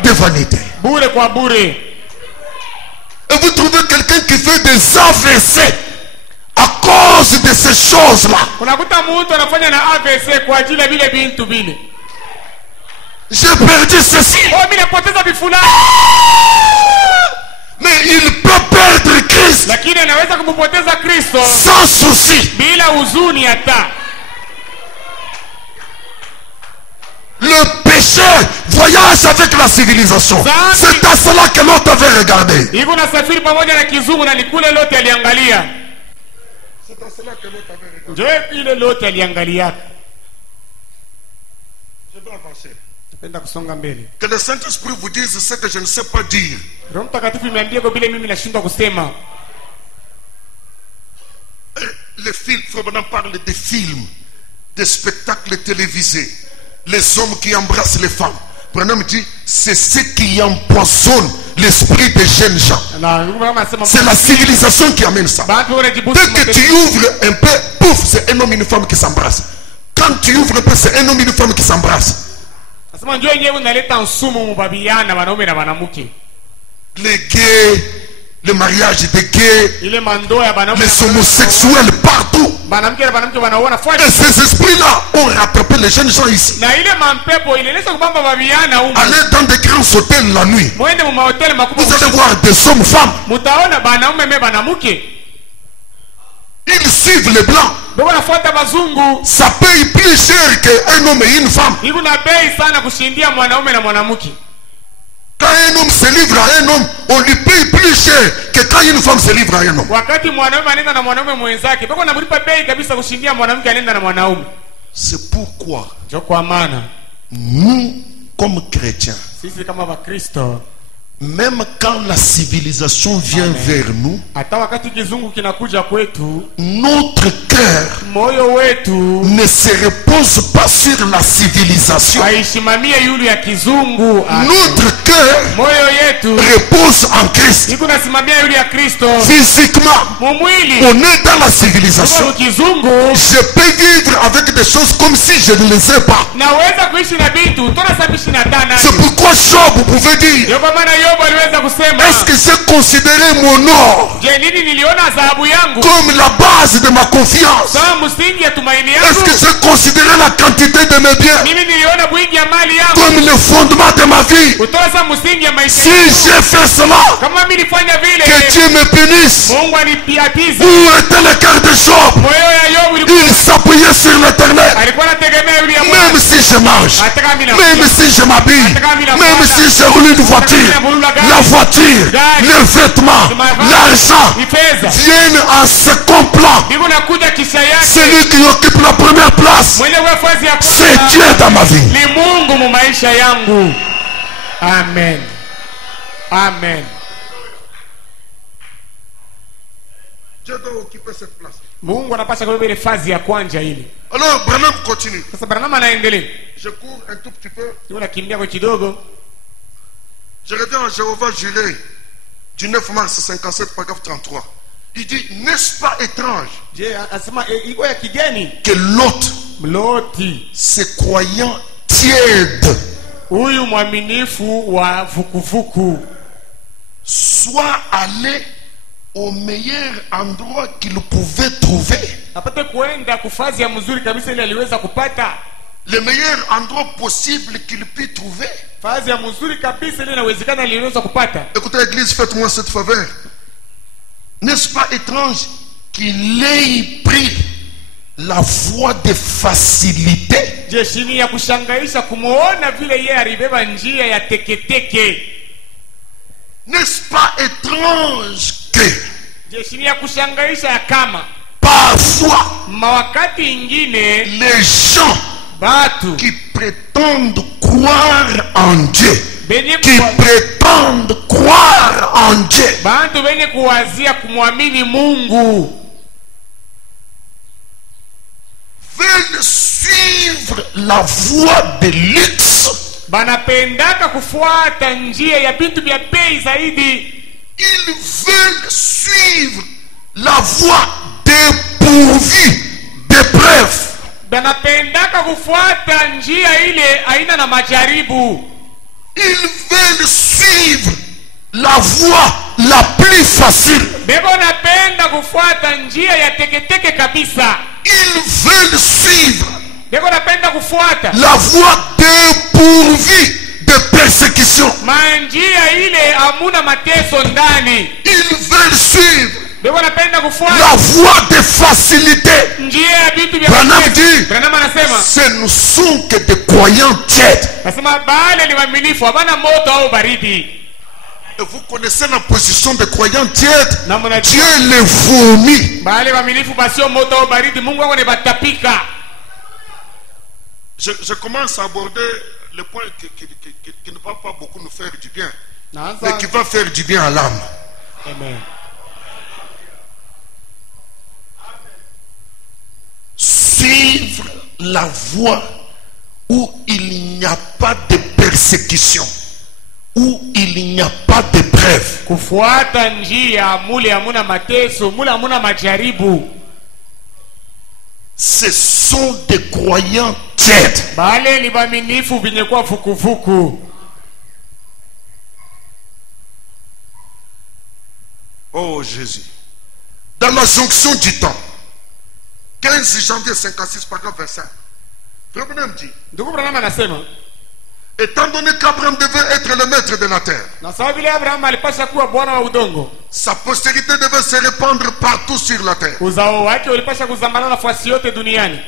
de vanité. Bure kwa bure. Et vous trouvez quelqu'un qui fait des AVC à cause de ces choses-là. Unakuta mtu anafanya na AVC kwa ajili ya vile bintu vile. J'ai perdu ceci. Oh, mimi napoteza vifulani. Mais il peut perdre Christ Lakini anaweza kumpoteza Kristo sans souci. bila huzuni hata. Le péché voyage avec la civilisation. C'est à cela que l'autre avait regardé. Iko na safiri pamoja na kizungu na nikule lote aliangalia. C'est à cela que l'autre avait regardé. Ndio ile lote aliangalia. Je dois avancer. Napenda kusonga mbele. Que le Saint-Esprit vous dise ce que je ne sais pas dire. Roho Mtakatifu niambie kwa vile mimi nashindwa kusema. Les films, Frère Branham parle des films, des spectacles télévisés, les hommes qui embrassent les femmes. Branham dit, c'est ce qui empoisonne l'esprit des jeunes gens. C'est la civilisation qui amène ça. Dès que tu ouvres un peu, pouf, c'est un homme et une femme qui s'embrassent. Quand tu ouvres un peu, c'est un homme et une femme qui s'embrassent. Les gays, le mariage des gays, les homosexuels partout. Et ces esprits-là ont rattrapé les jeunes gens ici. Allez dans des grands hôtels la nuit. Vous allez voir des hommes, femmes. Ils suivent les blancs. Ça paye plus cher qu'un homme et une femme. Quand un homme se livre à un homme, on lui paye plus cher que quand une femme se livre à un homme. C'est pourquoi nous, comme chrétiens, même quand la civilisation vient vers nous, notre cœur ne se repose pas sur la civilisation. Notre cœur repose en Christ. Physiquement, on est dans la civilisation. Je peux vivre avec des choses comme si je ne les ai pas. C'est pourquoi Job pouvait dire, est-ce que j'ai considéré mon or comme la base de ma confiance? Est-ce que j'ai considéré la quantité de mes biens comme le fondement de ma vie? Si j'ai fait cela, que Dieu me bénisse. Où était le cœur de Job? Il s'appuyait sur l'Éternel. Même si je mange, même si je m'habille, même si je roule une voiture, la voiture, les vêtements, l'argent viennent en second plan. Celui qui occupe la première place, c'est Dieu dans ma vie. Amen. Amen. Dieu doit occuper cette place. Alors Branham continue. Je cours un tout petit peu. Je reviens à Jéhovah Jireh du 9 mars 57, paragraphe 33. Il dit, n'est-ce pas étrange que Lot, se croyant tiède, soit allé au meilleur endroit qu'il pouvait trouver. Le meilleur endroit possible qu'il puisse trouver. Écoutez l'église, faites-moi cette faveur. N'est-ce pas étrange qu'il ait pris la voie de facilité? N'est-ce pas étrange que parfois les gens qui prétendent croire en Dieu, qui prétendent croire en Dieu, veulent suivre la voie de luxe. Ils veulent suivre la voie dépourvue d'épreuves. Ils veulent suivre la voie la plus facile. Ils veulent suivre la voie dépourvue de persécution. Ils veulent suivre la voie de facilité. Branham dit, ce ne sont que des croyants tièdes. Et vous connaissez la position des croyants tièdes. Dieu les vomit. Je commence à aborder le point qui ne va pas beaucoup nous faire du bien, mais naanza qui va faire du bien à l'âme. amen. Suivre la voie où il n'y a pas de persécution, où il n'y a pas d'épreuve. Kufuata njia mule hamuna mateso, mule hamuna majaribu. Ce sont des croyants tièdes. Bale ni baminifu vinye kwa fukufuku. Oh Jésus. Dans la jonction du temps, 15 janvier 56, paragraphe 25, Frère Branham dit, Ndugu Branham anasema, étant donné qu'Abraham devait être le maître de la terre, na sababu vile Abraham alipasha kuwa bwana wa udongo, sa postérité devait se répandre partout sur la terre. uzao wake ulipasha kuzambana nafasi yote duniani.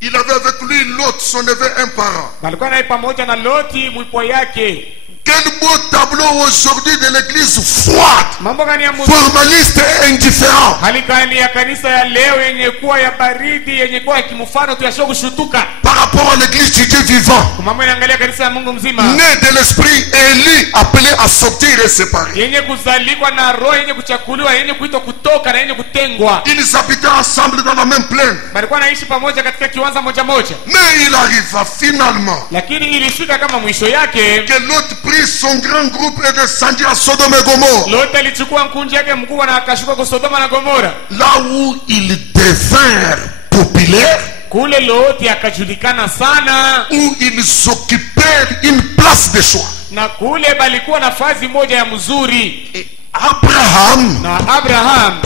Il avait avec lui Lot, son neveu, un parent. Balikuwa naye pamoja na Loti mwipwa yake. Quel beau tableau aujourd'hui de l'église froide, Mambo gani ya formaliste et indifférent. hali gani ya kanisa ya leo yenye kuwa ya baridi, yenye kuwa ya kimfano tu yasio kushutuka Par rapport à l'église du Dieu vivant, mambo inaangalia kanisa ya Mungu mzima né de l'esprit, élu, appelé à sortir et séparer. yenye kuzalikwa na roho, yenye kuchakuliwa, yenye kuitwa kutoka na yenye kutengwa. Ils habitaient ensemble dans la même plaine. Balikuwa naishi pamoja katika kiwanza moja moja, Mais il arriva finalement lakini ilifika kama mwisho yake que l'autre prit son grand groupe et descendit à Sodome et Gomorrhe. Loti alichukua mkunji yake mkubwa na akashuka kwa Sodoma na Gomora. Là où ils devinrent populaires, Kule Loti akajulikana sana, où ils occupèrent une place de choix. na kule balikuwa nafasi moja ya mzuri, Et Abraham na Abraham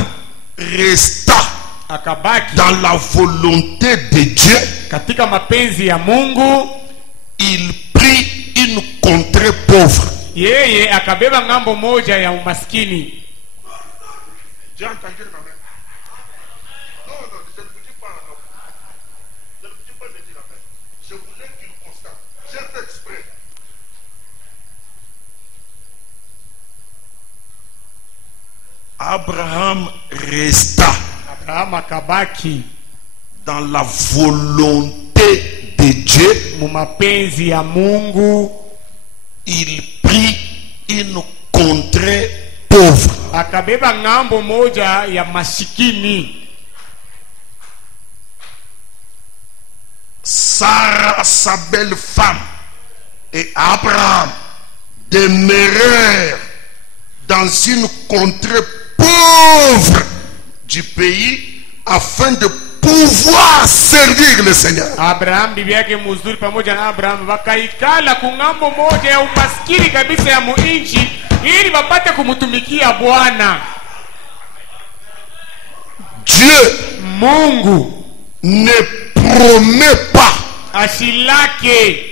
resta akabaki dans la volonté de Dieu. katika mapenzi ya Mungu. Il prit une contrée pauvre. Yeye akabeba ngambo moja ya umaskini. J'ai entendu ma mère. Non, je ne vous dis pas. Je ne vous dis pas de dire la mère. Je voulais qu'il constate. J'ai fait exprès. Abraham resta Abraham akabaki dans la volonté de Dieu. mu mapenzi ya Mungu. Il prit une contrée pauvre. Akabeba ngambo moja ya masikini. Sarah, sa belle femme, et Abraham demeurèrent dans une contrée pauvre du pays afin de pouvoir servir le Seigneur. Abraham bibi yake mzuri pamoja na Abraham wakaikala kungambo moja ya umaskini kabisa ya muinchi ili wapate kumtumikia Bwana. Dieu Mungu ne promet pas ashilake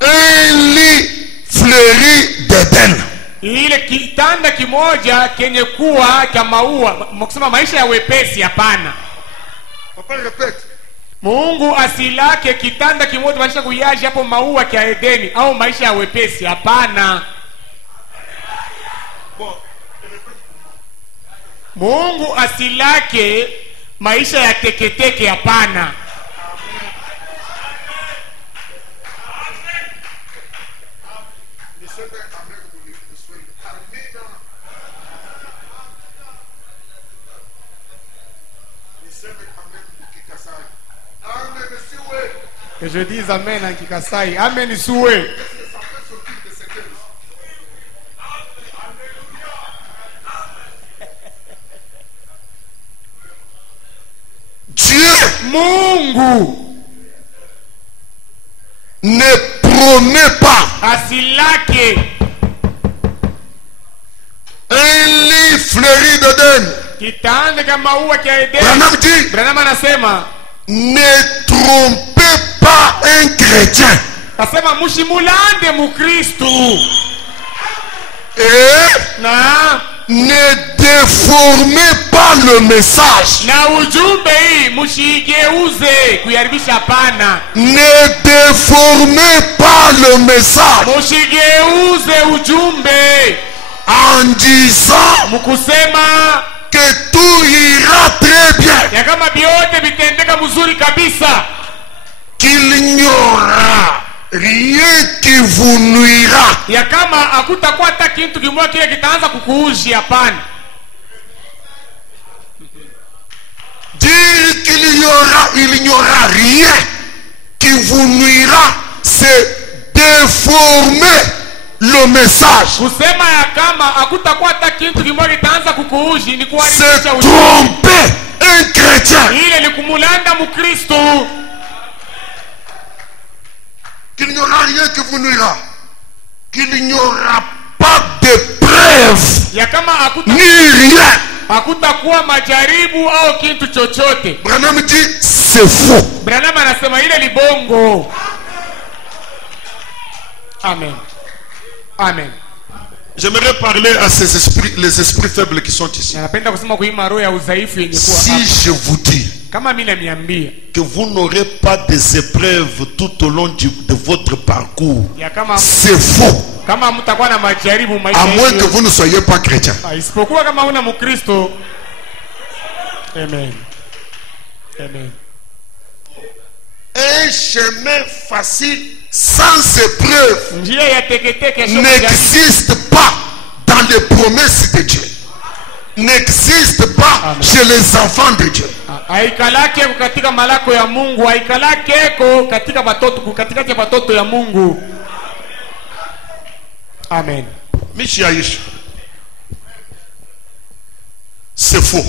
un lit fleuri d'Éden. ile kitanda kimoja kenye kuwa cha maua, mkusema maisha ya wepesi. Hapana, Papa répète. Mungu asilake kitanda kimoja maisha kuyaji hapo maua kia Edeni au maisha ya wepesi. Hapana, Bon, Mungu asilake maisha ya teketeke. Hapana, que je dise amen en Kikasai. Amen souhait. Dieu Mungu ne promet pas asilake un lit fleuri d'Éden. kitanda kama maua kia Edeni. Branham dit, Branham anasema ne trompez pas un chrétien. kasema mushimulande mukristu Et na ne déformez pas le message. na ujumbe hii mushigeuze kuiharibisha. Hapana, Ne déformez pas le message mushigeuze ujumbe en disant mukusema que tout ira très bien, ya kama vyote vitendeka mzuri kabisa, qu'il n'y aura rien qui vous nuira. ya kama hakutakuwa hata kitu kimoja kile kitaanza kukuuzi. Hapana. Dire qu'il n'y aura rien qui vous nuira, c'est déformer le message. Kusema ya kama hakutakuwa hata kitu kimoja kitaanza kukuuzi ni C'est kuharibisha tromper un chrétien. ile ni kumulanda Mkristo. Qu'il n'y aura rien qui vous nuira. Qu'il n'y aura pas de preuves. Ya kama Ni rien. hakutakuwa majaribu au kitu chochote. Branham dit c'est faux. Branham anasema ile ni bongo. Amen. Amen. J'aimerais parler à ces esprits, les esprits faibles qui sont ici. Napenda kusema kuima roho ya udhaifu yenye kuwa Si hapa. je vous dis Kama mimi namiambia que vous n'aurez pas des épreuves tout au long de votre parcours, ya kama c'est faux. kama mtakuwa na majaribu maisha À moins que yenu, vous ne soyez pas chrétien. isipokuwa kama una Mkristo. Amen. Amen. Un chemin facile sans épreuve Njia ya teketeke sio majaribu. n'existe pas dans les promesses de Dieu. N'existe pas chez les enfants de Dieu. Haikalake katika malako ya Mungu, haikalake katika watoto, katikati ya watoto ya Mungu. Amen. Michiaïch, c'est faux.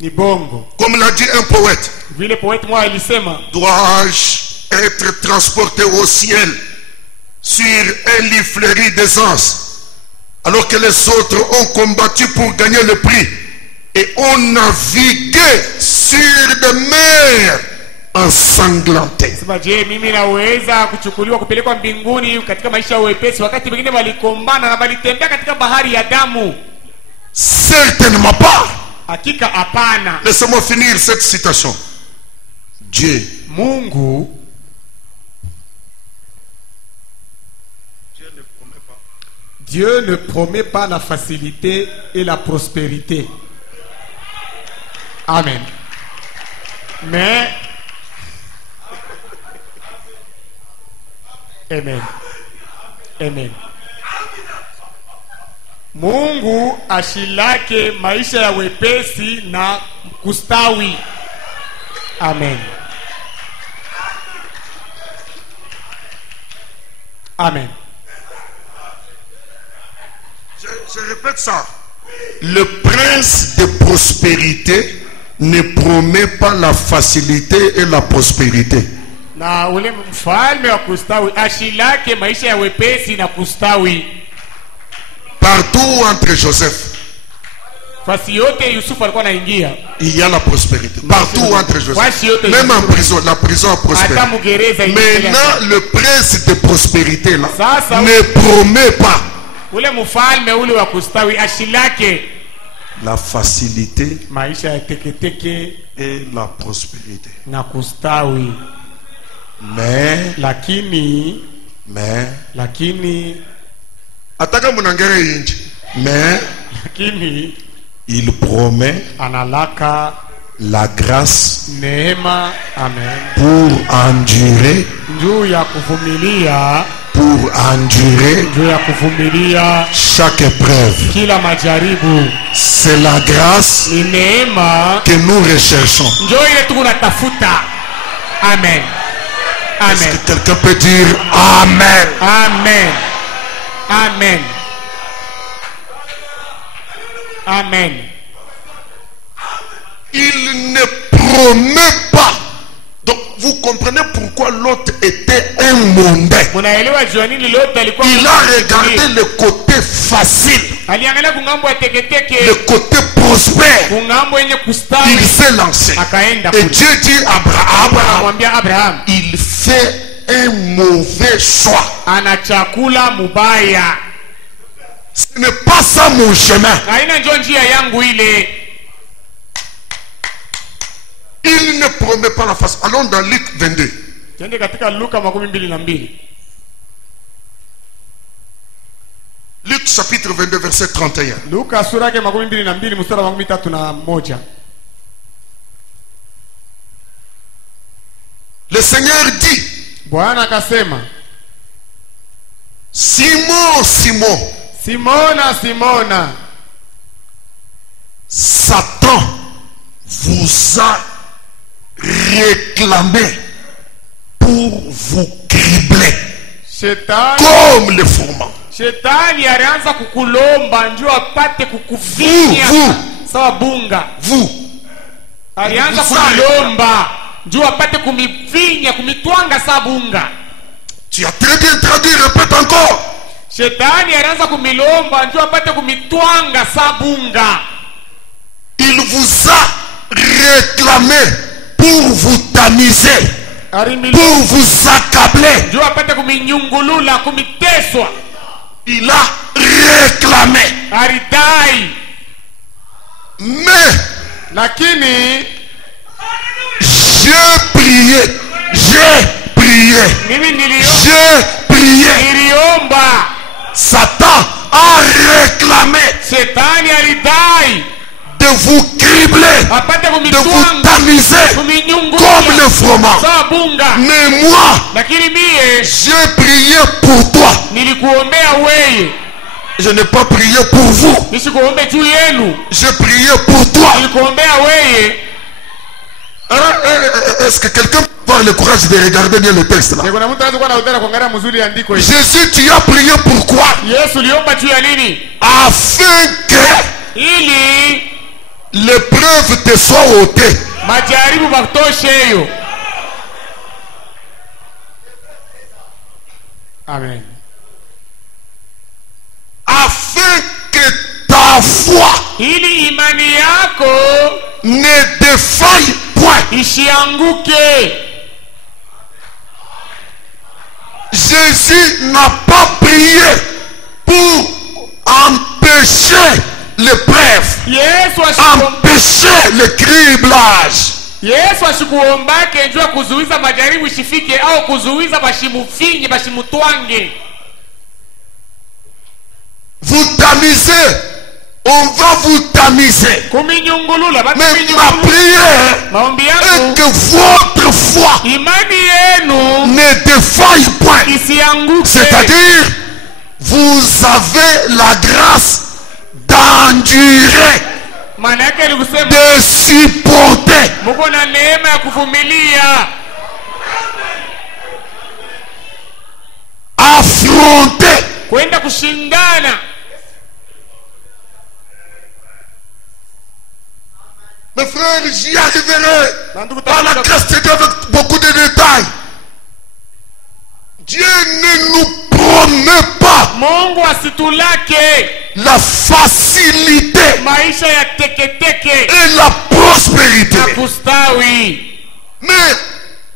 Ni bongo. Comme l'a dit un poète, Vile poeti mwa alisema, dois-je être transporté au ciel sur un lit fleuri d'aisance, alors que les autres ont combattu pour gagner le prix et ont navigué sur des mers ensanglantées. sema je, mimi naweza kuchukuliwa kupelekwa mbinguni katika maisha ya wepesi wakati wengine walikombana na walitembea katika bahari ya damu? Certainement pas. Hakika hapana. Laissez-moi finir cette citation. Dieu, Mungu Dieu ne promet pas la facilité et la prospérité. Amen. Mais Amen. Amen. Mungu ashilake maisha ya wepesi na kustawi. Amen. Amen. je répète ça. Le prince de prospérité ne promet pas la facilité et la prospérité. Na ule mfalme wa kustawi ashilake maisha ya wepesi na kustawi. Partout entre Joseph, Fasi yote Yusufu alikuwa anaingia. il y a la prospérité. Partout entre Fasi yote Joseph. Même en Yusufu. prison, la prison a prospéré. Hata mgereza iliendelea. Maintenant, le prince de prospérité là Sasa ne promet pas ule mfalme ule wa kustawi ashilake la facilité maisha ya teketeke et la prospérité. na kustawi. Mais Lakini ataka munangere inji. Mais il promet analaka la grâce neema. Amen. pour endurer, Njuu ya kuvumilia, njuu ya kuvumilia chaque épreuve. kila majaribu. C'est la grâce Ni neema que nous recherchons. njoo ile tunatafuta. Amen. Est-ce Amen. que quelqu'un peut dire Amen? Amen. Amen. Amen. Il ne promet pas. Donc vous comprenez pourquoi l'autre était un mondain. Munaelewa jua nini lote alikuwa Il a regardé le côté facile, aliangalia kungambo ya teketeke, le côté prospère. kungambo yenye Il kustawi, s'est lancé. akaenda Et kule. Dieu dit à Abraham, Anamwambia Abraham il fait un mauvais choix. ana chakula mubaya. Ce n'est pas ça mon chemin. Haina njoo njia yangu ile. Il ne promet pas la face. Allons dans Luc 22. Twende katika Luka 22. Luc chapitre 22 verset 31. Luka sura yake 22 mstari wa 31. Le Seigneur dit, Bwana akasema, Simon, Simon, Simona, Simona, Satan vous a réclamé pour vous cribler shetani comme le froment. shetani alianza kukulomba njoo apate kukuvinya Vous. sawa bunga. Vous, Alianza Vous. kulomba njoo apate kumivinya kumitwanga sawa bunga. tu as très bien traduit, répète encore. Shetani alianza kumilomba njoo apate kumitwanga sawa bunga. Il vous a réclamé pour vous tamiser, pour vous accabler. Njoo apate kuminyungulula kumiteswa. Il a réclamé. Aridai. Mais Lakini j'ai prié. mimi J'ai prié. niliomba. Satan a réclamé Shetani alidai de vous cribler, apate de vous kumitwanga tamiser comme kuminyungulula le froment. sawa bunga. Mais moi, Lakini mie j'ai prié pour toi. nilikuombea weye, Je n'ai pas prié pour vous. nisikuombe juu yenu. J'ai prié pour toi. Nilikuombea weye. Est-ce que quelqu'un peut avoir le courage de regarder bien le texte là? Kuna mtu anaweza kuwa na udhara kuangalia mzuri andiko hili. Jésus, tu as prié pourquoi? Yesu liomba juu ya nini? Afin que Ili l'épreuve te soit ôtée. majaribu makutoshe hiyo. Amen. Afin que ta foi Ili imani yako ne défaille point. isianguke. Jésus n'a pas prié pour empêcher l'épreuve, Yesu asikuomba, empêcher le criblage. Yesu asikuombake njoo kuzuiza majaribu isifike au kuzuiza bashimufinye bashimutwange. Vous tamisez, on va vous tamiser. Kuminyungulula, batu Mais ma kuminyungulula. prière Maombi est yangu que votre foi imani yenu ne défaille point. isianguke. C'est-à-dire, vous avez la grâce d'endurer, Maana yake ni kusema de supporter. muko na neema ya kuvumilia, Affronter. kwenda kushindana. Mes frères, j'y arriverai Na ndugu par la tafuta- grâce de Dieu avec beaucoup de détails. Dieu ne nous promet pas Mungu asitulake la facilité maisha ya teketeke et la prospérité. na kustawi, Mais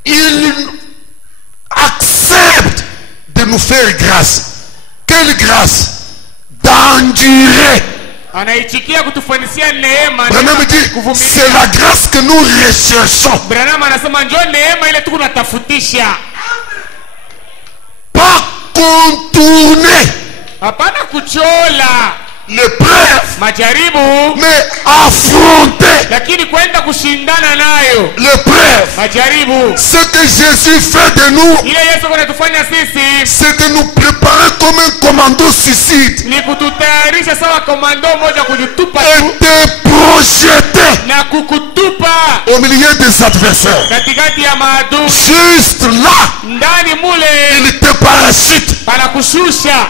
il accepte de nous faire grâce. Quelle grâce? D'endurer. anaichikia kutufanisia neema. Branham neema dit, kuvumilia. c'est la grâce que nous recherchons. Branham anasema njoo neema ile tuko natafutisha, Pas contourner hapana kuchola l'épreuve, majaribu, mais affronter lakini kwenda kushindana nayo l'épreuve. majaribu. Ce que Jésus fait de nous, Ile Yesu anatufanya sisi c'est de nous préparer comme un commando suicide ni kututayarisha sawa komando moja kujitupa et tu te projeter na kukutupa au milieu des adversaires. katikati ya maadui. Juste là, Ndani mule il te parachute. panakushusha.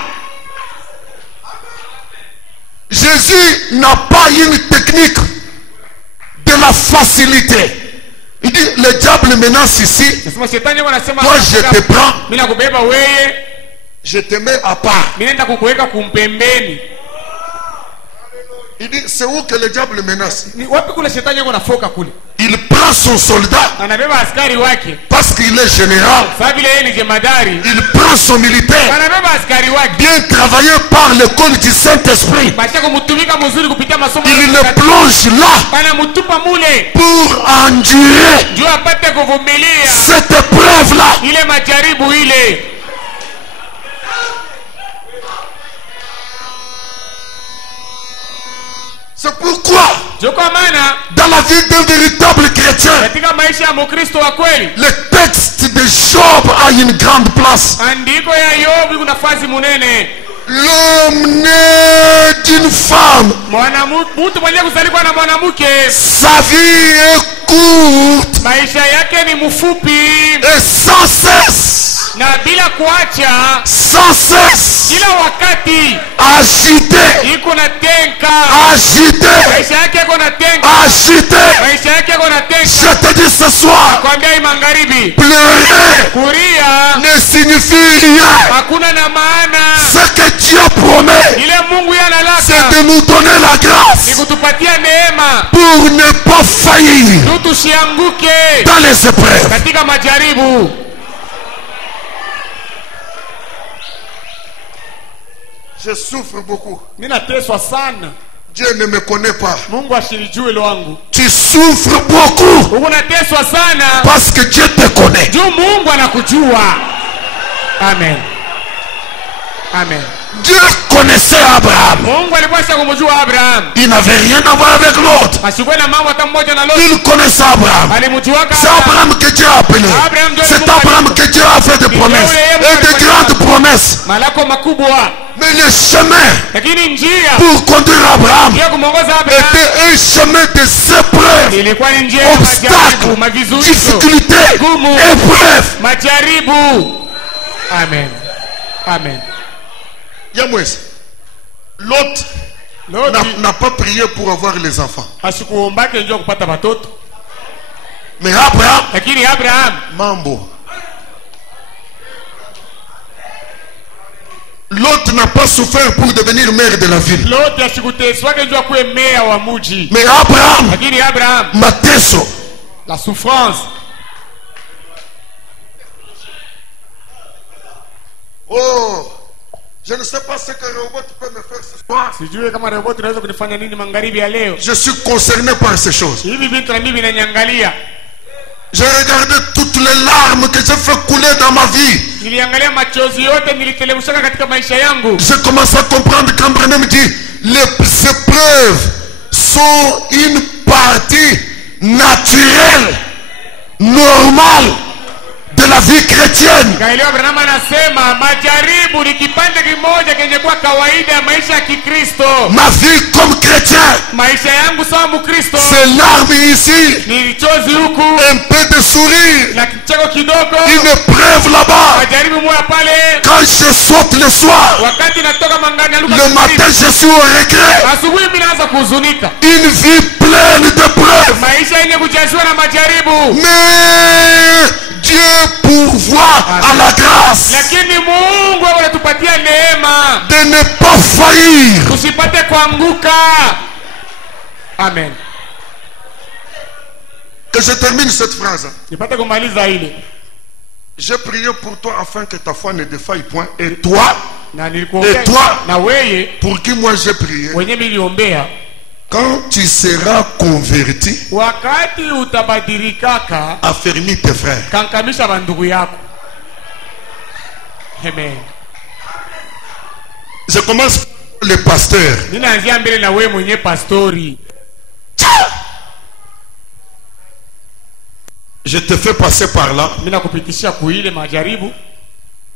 Jésus n'a pas une technique de la facilité. Il dit, le diable menace ici, Nasema shetani yuko anasema toi je te prends, mimi nakubeba weye, je te mets à part. mimi naenda kukuweka kumpembeni. Il dit, c'est où que le diable menace? Ni wapi kule shetani yuko nafoka kule? Il prend son soldat Anabeba askari wake. parce qu'il est général. Sababu ile yeye ni jemadari. Il prend son militaire Anabeba askari wake. bien travaillé par l'école du Saint-Esprit. Basha kumtumika mzuri kupitia masomo. Il le plonge là Bana mtupa mule. pour endurer Juu apate kuvumilia cette épreuve là. ile majaribu ile. C'est pourquoi, Ndio kwa maana dans la vie d'un véritable chrétien, katika maisha ya Mkristo wa kweli, le texte de Job a une grande place. andiko ya Yobu kuna nafasi munene. L'homme né d'une femme, Mtu mwenye kuzaliwa na mwanamke, sa vie est courte maisha yake ni mfupi et sans cesse, na bila kuacha, sans cesse, kila wakati agité, iko na tenka. agité, Maisha yake iko na tenka. agité. Maisha yake iko na tenka. Je te dis ce soir, Kwambia hii magharibi, pleurer kulia ne signifie rien. hakuna na maana. Ce que Dieu promet, Ile Mungu c'est yanalaka de nous donner la ni grâce kutupatia neema pour ne pas faillir tu tusianguke dans les épreuves. katika majaribu. Je souffre beaucoup. Ninateswa sana. Dieu ne me connaît pas. Mungu ashilijue lo wangu. Tu souffres beaucoup Unateswa sana parce que Dieu te connaît. juu Mungu anakujua. Amen. Amen. Dieu connaissait Abraham. Mungu alikuwa kumjua Abraham. Il n'avait rien à voir avec l'autre. Asikuwe na mambo hata mmoja na Lot. Il connaissait Abraham. Alimjuaka C'est Abraham que Dieu a appelé. C'est Abraham que Dieu a fait des promesses. Et de grandes promesses. malako makubwa. Mais le chemin Lakini njia pour conduire Abraham ya kumongoza Abraham était un chemin de épreuves, ilikuwa ni njia ya majaribu, obstacles, mavizuizo, difficultés, gumu, épreuves. majaribu. Amen. Amen. Yamwes, l'autre n'a pas prié pour avoir les enfants. Asikuombake njoo kupata watoto. Mais Abraham, Lakini Abraham mambo. L'autre n'a pas souffert pour devenir maire de la ville. Lot asikuteswake njoo kuwe meya wa muji. Mais Abraham, Lakini Abraham mateso, la souffrance. oh, je ne sais pas ce que le robot peut me faire ce soir. Sijui kama robot inaweza kunifanya nini magharibi ya leo. Je suis concerné par ces choses. Hivi vitu na mimi vinaniangalia. J'ai regardé toutes les larmes que j'ai fait couler dans ma vie. Niliangalia machozi yote niliteremshaka katika maisha yangu. J'ai commencé à comprendre quand Branham dit les épreuves sont une partie naturelle, normale de la vie chrétienne. Kaelewa Branham anasema majaribu ni kipande kimoja kenye kuwa kawaida ya maisha ya Kikristo. Ma vie comme chrétien, Maisha yangu sawa Mkristo c'est larmes ici, ni chozi huku un peu de sourire, na kicheko kidogo, une épreuve là-bas. majaribu moja pale. Quand je saute le soir, Wakati natoka mangani aluka le matin je suis au regret. asubuhi mimi naanza kuhuzunika. Une vie pleine d'épreuves. Maisha yenye kujaziwa na majaribu. Mais Dieu pourvoit à la grâce Lakini Mungu anatupatia neema de ne pas faillir. tusipate kuanguka. Amen. Que je termine cette phrase. Nipate kumaliza ile. J'ai prié pour toi afin que ta foi ne défaille point. Et toi, Na nilikuombea Et toi? na weye pour qui moi j'ai prié, wenye niliombea, quand tu seras converti, wakati utabadilika affermis tes frères. kankamisha bandugu yako. Amen. Je commence par le pasteur. Ninaanzia mbele na wewe mwenye pastori. Je te fais passer par là. Mimi nakupitisha kuile majaribu.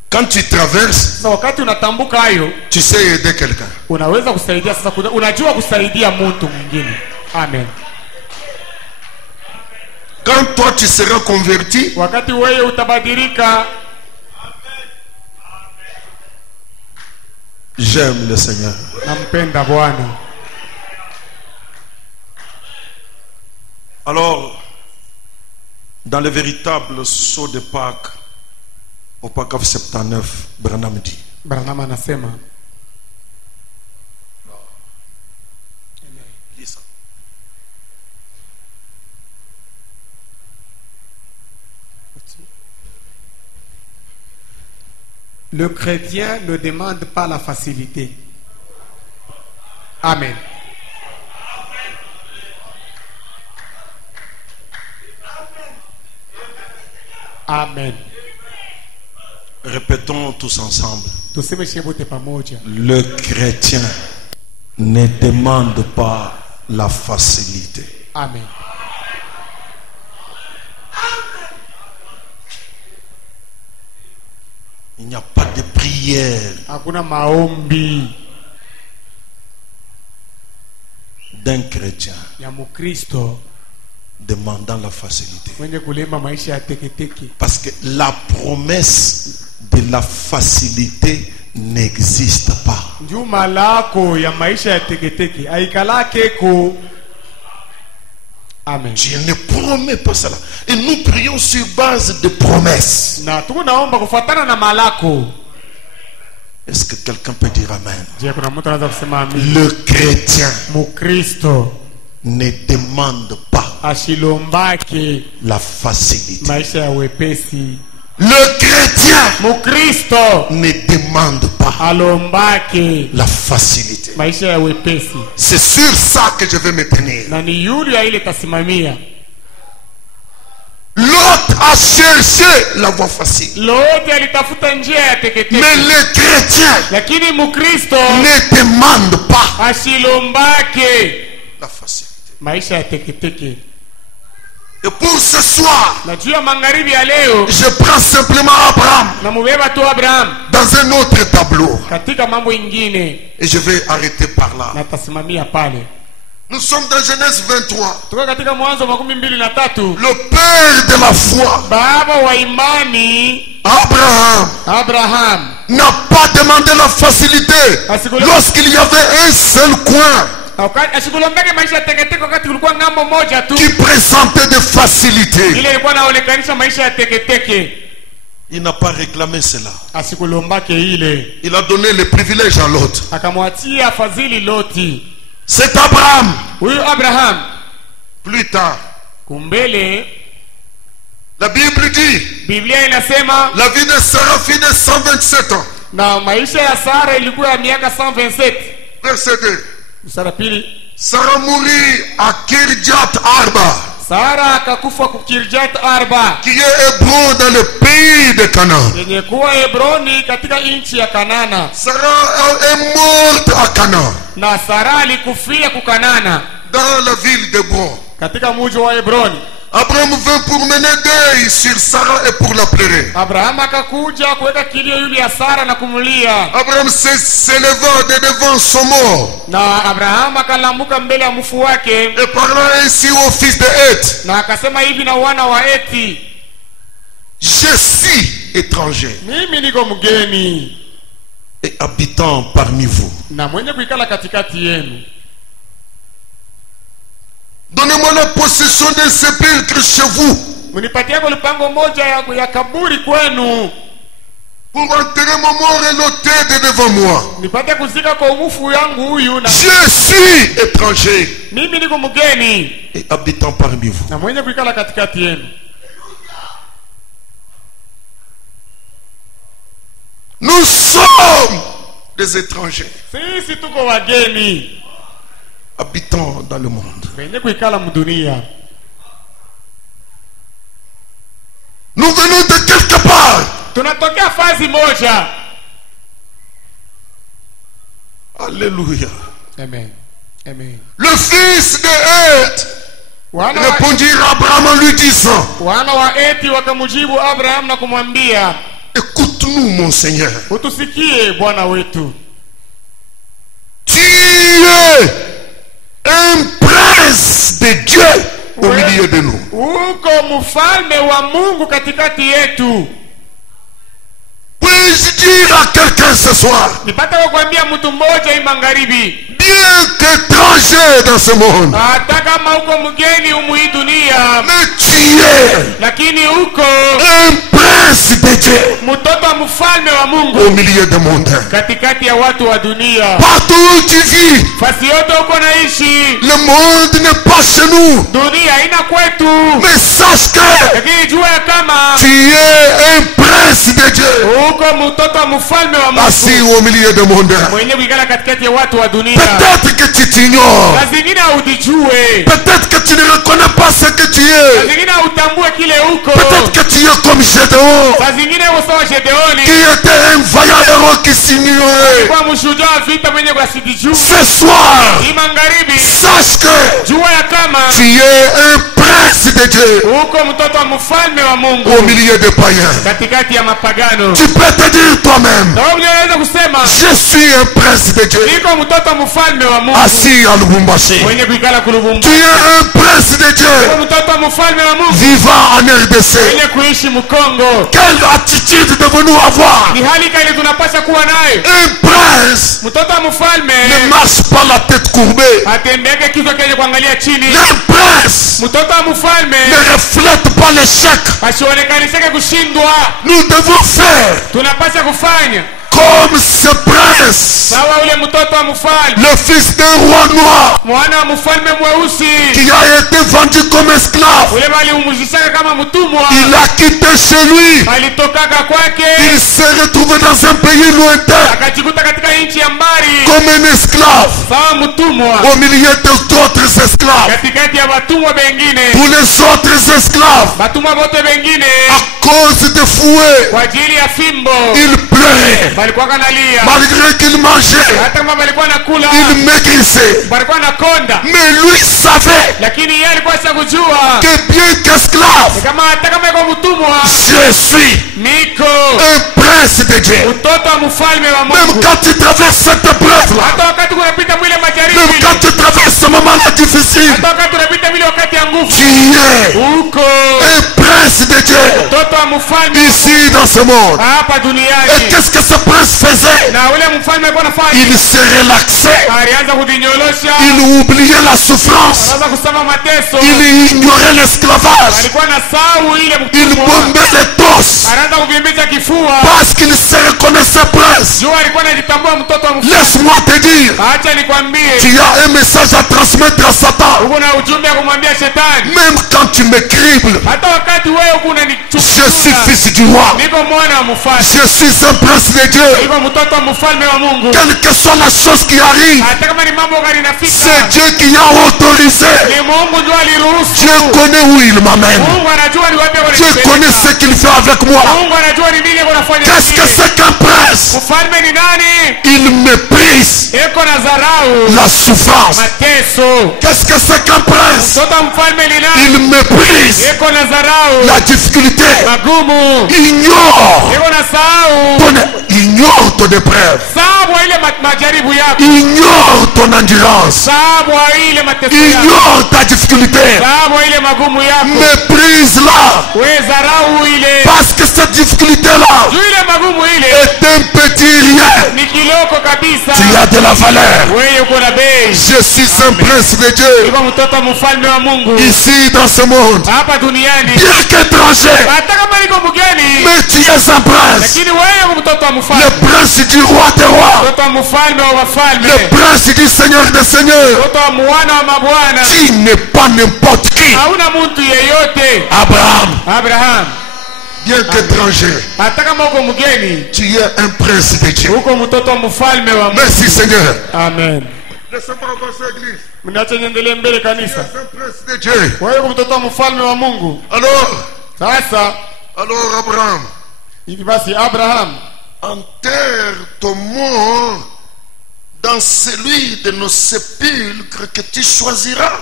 Quand tu traverses, Sasa wakati unatambuka hayo, tu sais aider quelqu'un. unaweza kusaidia sasa, unajua kusaidia mtu mwingine. Amen. Quand toi tu seras converti, Wakati wewe utabadilika, j'aime le Seigneur. nampenda Bwana. Alors, dans le véritable saut de Pâques, au paragraphe 79, Branham dit, Branham anasema, lis ça. le chrétien ne demande pas la facilité. Amen. Amen. Répétons tous ensemble. Tuseme shebote pamoja. Le chrétien ne demande pas la facilité. Amen. Il n'y a pas de prière Hakuna maombi d'un chrétien ya Mukristo demandant la facilité. mwenye kulemba maisha ya teketeke. Parce que la promesse de la facilité n'existe pas. Njuma lako ya maisha ya teketeke aikalakeko. Amen. Dieu ne promet pas cela. Et nous prions sur base de promesses. Na tunaomba kufuatana na malako. Est-ce que quelqu'un peut dire amen? Je kuna mtu anaweza kusema amen? Le chrétien Mukristo ne demande pas ashilombake la facilité. maisha ya wepesi. Le chrétien Mukristo ne demande pas alombake la facilité. maisha ya wepesi. C'est sur ça que je vais me tenir. Na ni yule ya ile tasimamia. L'autre a cherché la voie facile. Lote alitafuta njia ya teketeke. Mais le chrétien Lakini Mukristo ne demande pas ashilombake la facilité. maisha ya teketeke. Et pour ce soir, Na juu ya magharibi ya leo je prends simplement Abraham na mubeba tu Abraham dans un autre tableau. katika mambo ingine Et je vais arrêter par là. na tasimamia pale. Nous sommes dans Genèse 23. Tuko katika Mwanzo 23. Le père de la foi, Baba wa imani Abraham, Abraham n'a pas demandé la facilité lorsqu'il y avait un seul coin asikulombeke maisha ya teketeke wakati kulikuwa ngambo moja tu qui présentait des facilités. ile ilikuwa naonekanisha maisha ya teketeke. Il n'a pas réclamé cela. Asikulombake ile Il a donné le privilège à l'autre. akamwatia fadhili Loti. C'est Abraham. Huyu Abraham Plus tard, kumbele la Bible dit, Biblia inasema la vie de Sarah fit de 127 ans. na maisha ya Sara ilikuwa ya miaka 127. Verset 2. Sara pili, Sarah mourut à Kirjat Arba, Sara akakufa ku Kirjat Arba qui est Hébron dans le pays de Canaan. yenye kuwa Hebroni katika nchi ya Kanana. Sarah est morte à Canaan, Na Sara alikufia ku Kanana dans la ville d'Hébron. katika mji wa Hebroni. Abraham vint pour mener deuil sur Sarah et pour la pleurer. Abraham akakuja kuweka kilio yule ya Sara na kumlia. Abraham s'éleva de devant son mort Na Abraham akalambuka mbele ya mfu wake et parla ainsi au fils de Heth: na akasema hivi na wana wa Eti, je suis étranger mimi niko mgeni Et habitant parmi vous. na mwenye kuikala katikati yenu. Donnez-moi la possession d'un sépulcre chez vous Munipatie kwa lupango moja ya kaburi kwenu. pour enterrer mon mort et l'ôter de devant moi. Nipate kuzika kwa umufu yangu huyu na Je suis étranger mimi niko mgeni Et habitant parmi vous. na mwenye kuikala katikati yenu. Nous sommes des étrangers Sisi tuko wageni Habitant dans le monde. wenye kuikala mdunia. nous venons de quelque part. Tunatokea fazi moja. Alléluia. Amen. Amen. Le fils de Heth Wana wa, répondit à Abraham en lui disant: wana wa Eti wakamujibu Abraham na kumwambia, écoute-nous mon Seigneur, utusikie bwana wetu. tu es un prince de Dieu au milieu de nous. Uko mfalme wa Mungu katikati yetu. Puis-je dire à quelqu'un ce soir, Nipata kukwambia mtu mmoja hii magharibi, bien qu'étranger dans ce monde, hata kama uko mgeni hii dunia, mais tu es lakini uko un prince de Dieu mtoto wa mfalme wa au Mungu milieu du monde. katikati ya watu wa dunia. Partout où tu vis, Fasi yote uko naishi, le monde n'est pas chez nous, dunia haina kwetu, mais sache que lakini jua ya kama tu es un prince de Dieu uko mtoto wa mfalme wa assis Mungu au milieu du monde. mwenye kuikala katikati ya watu wa dunia. Peut-être que tu t'ignores, Na zingine haudijue, peut-être que tu ne reconnais pas ce que tu na es, zingine hautambue kile uko, peut-être que tu es comme comme Gédéon, saa zingine usawa Gedeoni qui était un vaillant héros qui s'ignorait. kwa mshujaa vita mwenye kuasidi Ce soir, magharibi sache que jua ya kama tu es un prince de Dieu uko mtoto wa mfalme wa Mungu au milieu des païens. katikati ya mapagano. Tu peux te dire toi-même, Sababu unaweza kusema je suis un prince de Dieu niko mtoto wa mfalme wa Mungu assis à Lubumbashi. mwenye kuikala kulubumbu. Tu es un prince de Dieu Niko mtoto wa mfalme wa Mungu vivant en RDC. mwenye kuishi Mkongo. Quelle attitude devons-nous avoir? Ni hali gani tunapaswa kuwa nayo? Un prince Mtoto wa mfalme ne marche pas la tête courbée. atembeke kichwa kenye kuangalia chini. Un prince Mtoto wa mfalme ne reflète pas l'échec. asionekaniseke kushindwa. Nous devons faire Tunapaswa kufanya comme ce prince, sawa ule mtoto wa mfalme, le fils d'un roi noir mwana wa mfalme mweusi qui a été vendu comme esclave. ule bali umuzishaka kama mtumwa. Il a quitté chez lui. Alitokaka kwake Il s'est retrouvé dans un pays lointain akajikuta katika nchi ya mbali comme un esclave sawa mtumwa au milieu d'autres esclaves. katikati ya watumwa bengine. Pour les autres esclaves, Watumwa wote bengine à cause des fouets, kwa ajili ya fimbo il pleurait. balikuwa kanalia, Malgré qu'il mangeait, hata kama balikuwa nakula il maigrissait. balikuwa nakonda, Mais lui savait lakini yeye alikuwa kujua que bien qu'esclave, kama hata kama iko mtumwa je suis niko un prince de Dieu. mtoto wa mfalme wa Même Mungu. quand tu traverses cette épreuve-là, Hata wakati unapita mwile majaribu, même quand tu traverses ce moment-là difficile, hata wakati unapita mwile wakati ya nguvu, tu es uko un prince de Dieu mtoto wa mfalme ici dans ce monde. hapa Et duniani. qu'est-ce que ce prince faisait? Na ule mfalme alikuwa anafanya, Il se relaxait, alianza kujinyolosha, il oubliait la souffrance, anaanza kusema mateso, il ignorait l'esclavage, alikuwa na sau ile il mtumwa, bombait les tosses anaanza kuvimbiza kifua, parce qu'il se reconnaissait prince. jua alikuwa anajitambua mtoto wa mfalme. Laisse-moi te dire, Acha nikwambie, tu as un message à transmettre à Satan. uko na ujumbe wa kumwambia shetani, Même quand tu me cribles, hata wakati wewe uko je suis unanichukia, fils du roi. niko mwana wa mfalme, Je suis un prince de Dieu. niko mtoto wa mfalme wa Mungu. Quelle que soit la chose qui arrive, Hata kama ni mambo gani c'est nafika, Dieu qui a autorisé. ni Mungu ndio aliruhusu. Dieu connaît où il m'amène. Mungu anajua ni wapi Dieu connaît ananipeleka. ce qu'il fait avec moi. Mungu anajua ni nini anafanya. Qu'est-ce que c'est qu'un prince? Mfalme ni nani? Il méprise Eko na dharau, la souffrance. mateso. Qu'est-ce que c'est qu'un prince? Mtoto wa mfalme ni nani? Il méprise Eko na dharau, la difficulté. magumu. Ignore Eko na sahau, ignore ton épreuve. sababu ile majaribu yako, Ignore ton endurance. sababu ile mateso yako, Ignore ta difficulté. sababu ile magumu yako. Méprise-la. We dharau ile, Parce que cette difficulté-là juu ile magumu ile est un petit rien. ni kiloko kabisa. Tu as de la valeur. Wewe uko na bei. Je suis un prince de Dieu. Niko mtoto wa mfalme wa Mungu Ici dans ce monde. hapa duniani. Bien qu'étranger, Hata kama niko mgeni, mais tu es un prince. lakini wewe uko mtoto wa Le mfalme, prince du roi des rois. mtoto wa mfalme wa wafalme, Le prince du seigneur des seigneurs. mtoto wa mwana wa mabwana. Tu n'es pas n'importe qui. Hauna mtu yeyote. Abraham, Abraham, bien qu'étranger, hata kama uko mgeni, tu es un prince de Dieu. uko mtoto wa mfalme wa Mungu. Merci Seigneur. Amen. Laissez-moi avancer l'église. Mniache niendelee mbele Tu es kanisa. un prince de Dieu. Wewe uko mtoto wa mfalme wa Mungu. Alors Abraham, Hivi basi Abraham, enterre ton mort dans celui de nos sépulcres que tu choisiras.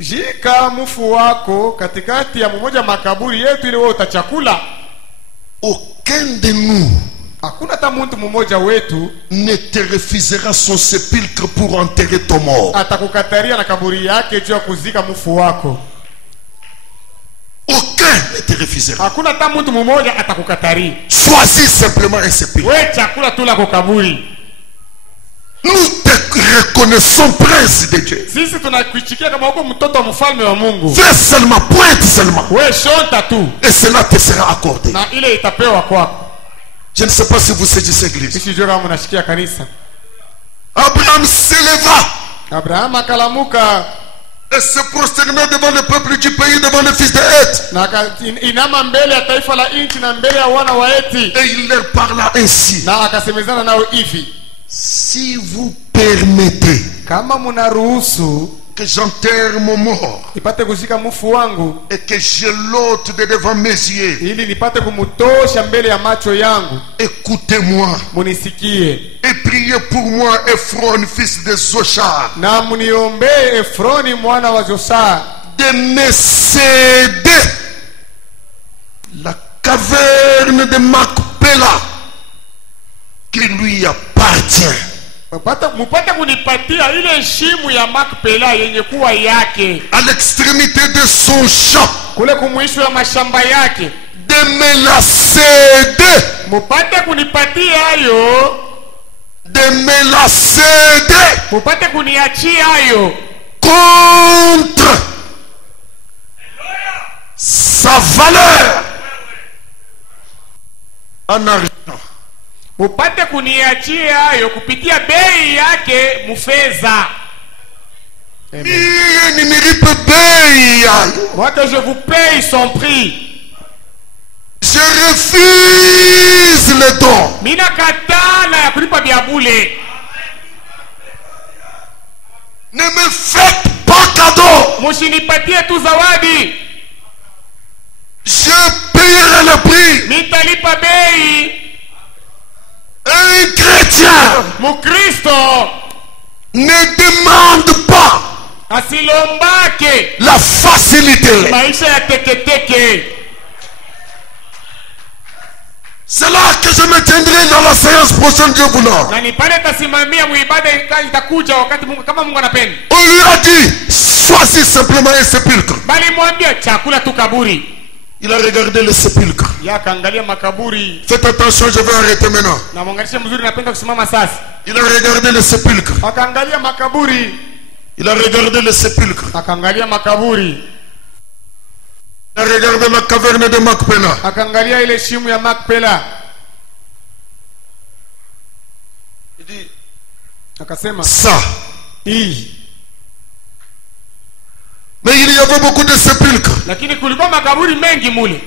jika mfu wako katikati ya mmoja makaburi yetu ili wewe utachakula. Aucun de nous Hakuna hata mtu mmoja wetu ne te refusera son sépulcre pour enterrer ton mort. atakukataria na kaburi yake juu ya kuzika mfu wako. Aucun ne te refusera. Hakuna hata mtu mmoja atakukataria. Choisis simplement un sépulcre. Wewe chakula tu la kwa kaburi. Nous te reconnaissons prince de Dieu. Sisi tunakuichikia kama uko mtoto wa mfalme wa Mungu. Fais seulement, pointe seulement. Wewe shonta tu Et cela te sera accordé. na ile itapewa kwako. Je ne sais pas si vous saisissez l'église. Sisi jua kama mnashikia kanisa. Abraham s'éleva Abraham akalamuka et se prosterna devant le peuple du pays, devant le fils de Heth. na inama mbele ya taifa la nchi na mbele ya wana wa Heti, Et il leur parla ainsi. na akasemezana nao hivi: Si vous permettez, kama mnaruhusu, que j'enterre mon mort nipate kuzika mufu wangu, et que je l'ôte de devant mes yeux. ili nipate kumutosha mbele ya macho yangu. Écoutez-moi Munisikie et priez pour moi, Ephron, fils de Zochar, na muniombee Efroni mwana wa Zosa de me céder la caverne de Macpéla qui lui appartient. mupate kunipatia ile shimu ya Makpela yenye kuwa yake, À l'extrémité de son champ, kule kumwisho ya mashamba yake. de me la céder, Mupate kunipatia hayo, de me la céder mupate kuniachia hayo contre sa valeur en argent. mupate kuniachia hayo kupitia bei yake mufeza. Mie nimilipe bei yayo. Moi que je vous paye son prix. Je refuse le don. Mina katala ya kulipa biabule. Ne me faites pas cadeau. Mushinipatie tu zawadi. Je payerai le prix. Nitalipa bei. Un chrétien Mukristo ne demande pas asilombake la facilité. maisha ya teketeke. C'est là que je me tiendrai dans la séance prochaine, Dieu voulant. Na ni pale tasimamia muibada itakuja wakati Mungu, kama Mungu anapenda. On lui a dit, choisis simplement un sépulcre. Bali mwambia chakula tu kaburi. Il a regardé le sépulcre. Ya kaangalia makaburi. Faites attention, je vais arrêter maintenant. Na mwangalia mzuri, napenda kusimama sasa. Il a regardé le sépulcre. Akaangalia makaburi. Il a regardé le sépulcre. Akaangalia makaburi. Il a regardé la caverne de Macpéla. Akaangalia ile shimu ya Makpela. Il dit, Akasema ça. hii. Mais il y avait beaucoup de sépulcres. Lakini kulikuwa makaburi mengi mule.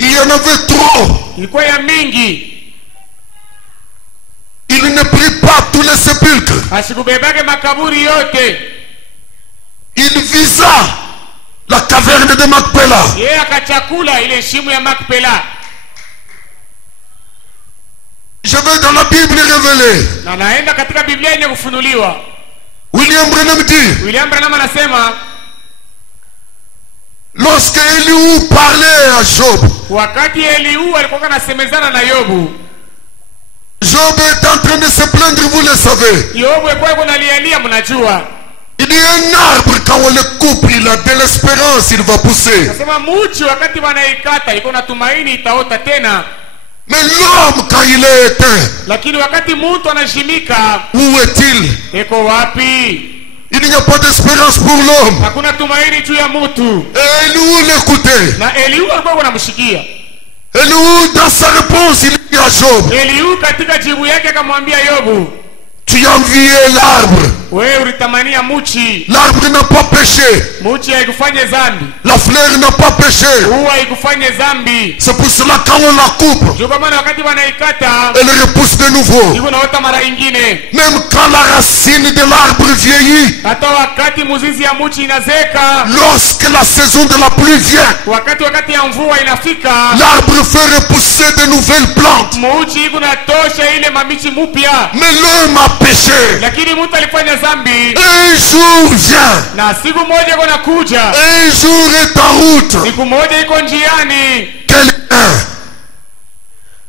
Il y en avait trop. Ilikuwa ya mingi. Il ne prit pas tous les sépulcres. Asikubebake makaburi yote. Il visa la caverne de Macpéla. Yeye akachakula ile shimu ya Makpela. Je vais dans la Bible révélée. Na naenda katika Biblia yenye kufunuliwa. William Branham dit, William Branham anasema lorsque Elihu parlait à Job, wakati Elihu alikuwa anasemezana na Yobu, Job est en train de se plaindre, vous le savez. Yobu alikuwa analialia, mnajua. Il dit un arbre, quand on le coupe, il a de l'espérance, il va pousser. Anasema mti wakati wanaikata iko na tumaini itaota tena. Mais l'homme, quand il est éteint, Lakini wakati mtu anashimika, où est-il? iko wapi? Il n'y a pas d'espérance pour l'homme. Hakuna tumaini juu ya mtu. Et Elihu l'écoutait. Na Elihu alikuwa anamshikia. Elihu, dans sa réponse, il dit à Job, Elihu katika jibu yake akamwambia Yobu, tu enviais l'arbre. wewe ulitamania mchi. L'arbre n'a pas péché. Mchi haikufanye dhambi. La fleur n'a pas péché. Huwa haikufanye dhambi. C'est pour cela quand on la coupe, Ndio kwa maana wakati wanaikata elle repousse de nouveau. iko naota mara nyingine. Même quand la racine de l'arbre vieillit, Hata wakati mzizi ya mchi inazeka, lorsque la saison de la pluie vient, wakati ya mvua inafika, l'arbre fait repousser de nouvelles plantes. mchi iko natosha ile mamichi mupya. Mais l'homme a péché. Lakini mtu alifanya dhambi, Un jour vient, na siku moja iko nakuja, un jour est en route. siku moja iko njiani, Quelqu'un,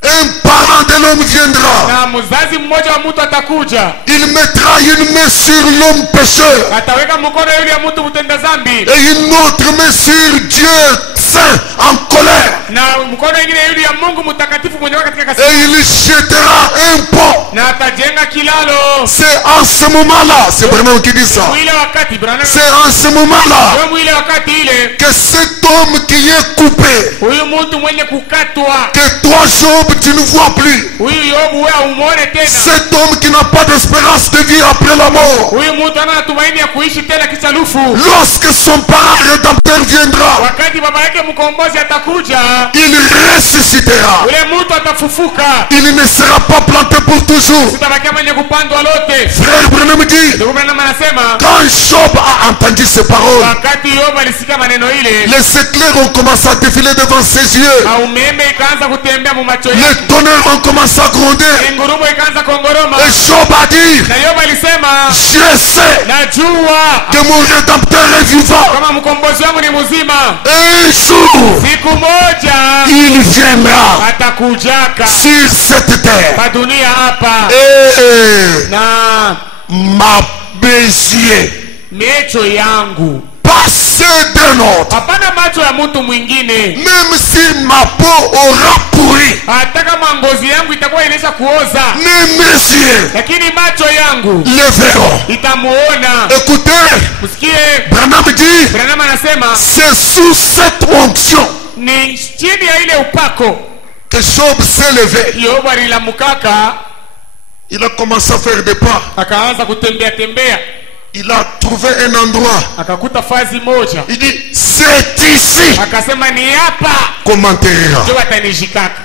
un parent de l'homme viendra. na mzazi mmoja wa mtu atakuja, Il mettra une main sur l'homme pécheur ataweka mkono yule ya mtu mtenda dhambi, et une autre main sur Dieu saint en colère. na mkono ingine yule ya Mungu mtakatifu mwenye katika Et kasi, il jettera un pont. na atajenga kilalo. C'est en ce moment-là, c'est vraiment qui dit ça. Ile wakati Branham, C'est en ce moment-là ndio ile wakati ile que cet homme qui est coupé, huyu mtu mwenye kukatwa, que toi Job tu ne vois plus, huyu Yobu wewe umuone tena, cet homme qui n'a pas d'espérance de vie après la mort, huyu mtu ana tumaini ya kuishi tena kichalufu. lorsque son parent rédempteur viendra, Wakati baba yake mkombozi atakuja, il ressuscitera. ule mtu atafufuka, Il ne sera pas planté pour toujours. sitabakia mwenye kupandwa lote. Frère Branham dit, Ndugu Branham anasema quand Job a entendu ces paroles, wakati Yobu alisikia maneno ile, les éclairs ont commencé à défiler devant ses yeux. na umeme ikaanza kutembea mu macho Les yake, tonnerres ont commencé à gronder. ngurumo ikaanza kongoroma. Et Job a dit, Na Yobu alisema, je sais najua que mon rédempteur est vivant. kama mkombozi wangu ni mzima, Un jour, siku moja il viendra atakujaka sur cette terre. pa dunia hapa, Et na ma bézier, macho yangu, pas ceux d'un autre, hapana macho ya mtu mwingine, même si ma peau aura pourri, hata kama ngozi yangu itakuwa inaisha kuoza, mais mes yeux lakini macho yangu le verront. itamuona. Écoutez, Msikie Branham dit, Branham anasema c'est sous cette onction ni chini ya ile upako que Job s'est levé. Yobu alilamukaka, Il a commencé à faire des pas. akaanza kutembea tembea, Il a trouvé un endroit. akakuta fazi moja, Il dit, c'est ici akasema ni hapa qu'on m'enterrera. ndio watanishikaka.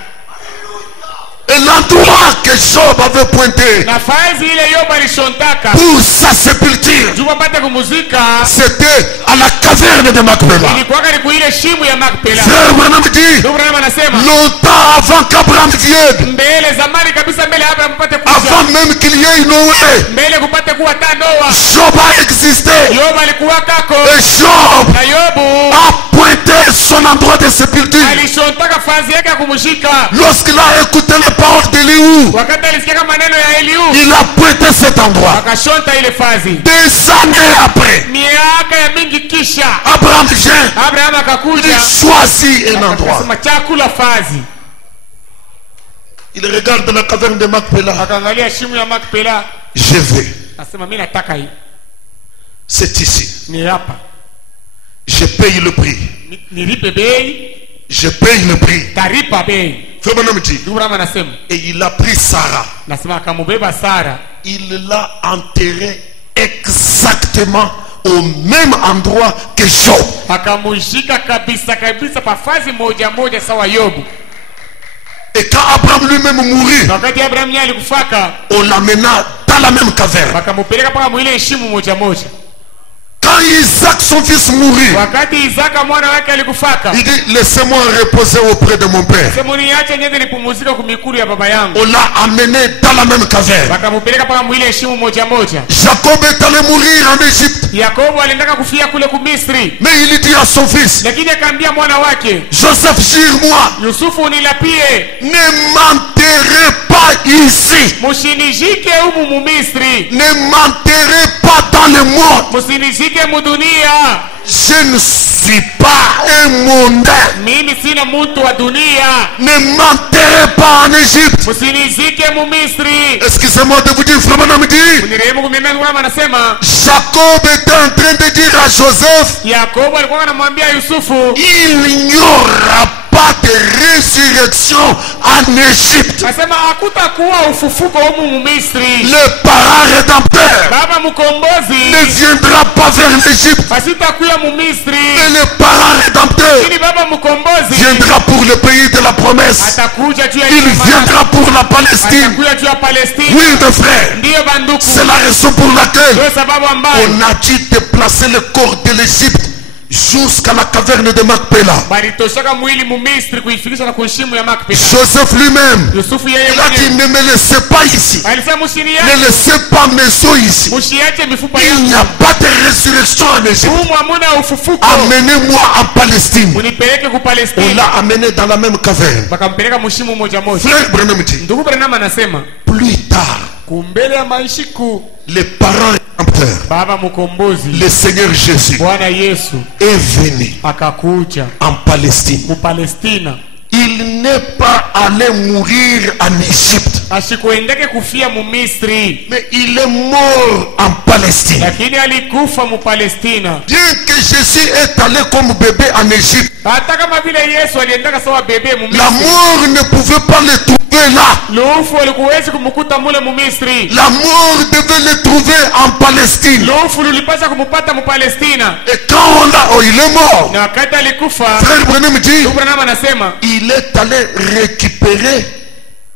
Et l'endroit que Job avait pointé Na fazi ile Yobu alishontaka pour sa sépulture, juu apate kumuzika, c'était à la caverne de Macpéla. ilikuwaka ni kuile shimu ya Makpela. Frère Branham dit, Ndugu Branham anasema longtemps avant qu'Abraham vienne, mbele zamani kabisa, mbele hapa kupate avant kuja, même qu'il y ait Noé, mbele kupate kuwa ta Noa, Job a existé. Yobu alikuwa kako, Et Job na Yobu a pointé son endroit de sépulture. alishontaka fazi yake ya kumshika. Lorsqu'il a écouté les paroles d'Élihu, Wakati alisikia maneno ya Eliu, il a pointé cet endroit. akashonta ile fazi. Des années après, Miaka ya mingi kisha Abraham vient, Abraham il akakuja, choisit un endroit. akasema chakula fazi, Il regarde la caverne de Macpéla. akaangalia shimu ya Makpela, Je vais. asema mimi nataka hii, C'est ici. ni hapa, Je paye le prix. nilipe bei, Je paye le prix. taripa bei. Frère Branham dit, Ndugu Branham anasema, et il a pris Sarah. nasema akamubeba Sara, Il l'a enterrée exactement au même endroit que Job. akamushika kabisa kabisa pa fazi moja moja sawa Yobu. Et quand Abraham lui-même mourut, Na wakati Abraham yeye alikufaka, on l'amena dans la même caverne. wakamupeleka paka mwile shimu moja moja. Quand Isaac, son fils, mourut, Wakati Isaka mwana wake alikufaka, il dit, laissez-moi reposer auprès de mon père. sema niache nyende nipumzike kumikuru ya baba yangu. On l'a amené dans la même caverne. Wakamupeleka paka mwile shimu moja moja. Jacob est allé mourir en Égypte. Yakobo alitaka kufia kule kumisri, Mais il dit à son fils, lakini akaambia mwana wake Joseph, jure-moi, Yusufu, unilapie ne m'enterrez pas ici. mushinishike humu mumisri, Ne m'enterrez pas dans le monde. musinishike mudunia, Je ne suis pas un mondain. mimi sina mtu wa dunia, Ne m'enterrez pas en Égypte. musinishike mumisri. Excusez-moi de vous dire, frère Branham dit, Nirehemu kumemea kama anasema Jacob était en train de dire à Joseph, Yakobo alikuwa anamwambia Yusufu, il n'y aura pas de résurrection en Égypte. asema hakutakuwa ufufuko humu mumisri, Le parent rédempteur baba mkombozi ne viendra pas vers l'Égypte. asitakuya mumisri, Mais le parent rédempteur lakini baba mkombozi viendra pour le pays de la promesse. atakuja juu ya Il nchi ya viendra pour la Palestine. atakuja juu ya Palestina. Oui, mes frères. Ndiyo banduku, C'est la raison pour laquelle ndio sababu ambayo on a dû déplacer le corps de l'Égypte jusqu'à la caverne de Macpéla. balitoshaka mwili mumisri kuifikisha na kuheshimu ya Makpela. Joseph lui-même, Yusufu yeye il a dit, mwenyewe ne me laissez pas ici. alisema Ne msiniache, laissez pas mes os ici. msiache mifupa Il n'y yangu a pas de résurrection en Égypte. humu, hamuna ufufuko, Amenez-moi en Palestine. munipeleke ku On Palestina. l'a amené dans la même caverne. Wakampeleka mshimu moja moja. Frère Branham dit, Ndugu Branham anasema plus tard, kumbele ya maishiku, les parents rédempteurs, baba mkombozi le Seigneur Jésus Bwana Yesu est venu akakuja en Palestine. mu Palestina, Il il n'est pas allé mourir en Égypte, asikuendeke kufia mu Misri, mais il est mort en Palestine. lakini alikufa mu Palestina. Bien que Jésus est allé comme bébé en Égypte, Hata kama vile Yesu aliendaka sawa bebe mu la Misri, mort ne pouvait pas le trouver là. lufu alikuwezi kumkuta mule mu Misri. La mort devait le trouver en Palestine. Lufu lulipasha kumupata mu Palestina. Et quand on l'a, oh, il est mort. Na wakati alikufa, Frère Branham dit, ndugu Branham anasema il est allé récupérer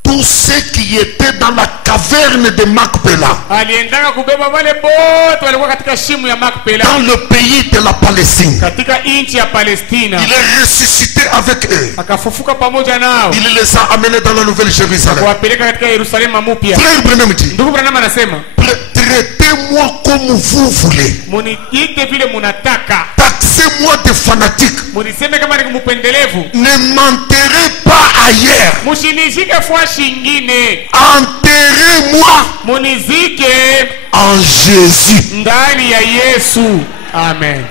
tous ceux qui étaient dans la caverne de Macpéla, aliendaka kubeba wale bote walikuwa katika shimu ya Makpela dans le pays de la Palestine. katika nchi ya Palestina, Il est ressuscité avec eux. akafufuka pamoja nao, Il les a amenés dans la Nouvelle Jérusalem. kuwapeleka katika Yerusalemu mpya. Frère Branham dit, Ndugu Branham anasema traitez-moi comme vous voulez. muniite vile munataka, Taxez-moi de fanatique. muniseme kama ni mpendelevu, Ne m'enterrez pas ailleurs. mushinizike fwashi ingine, Enterrez-moi munizike en Jésus. ndani ya Yesu. Amen.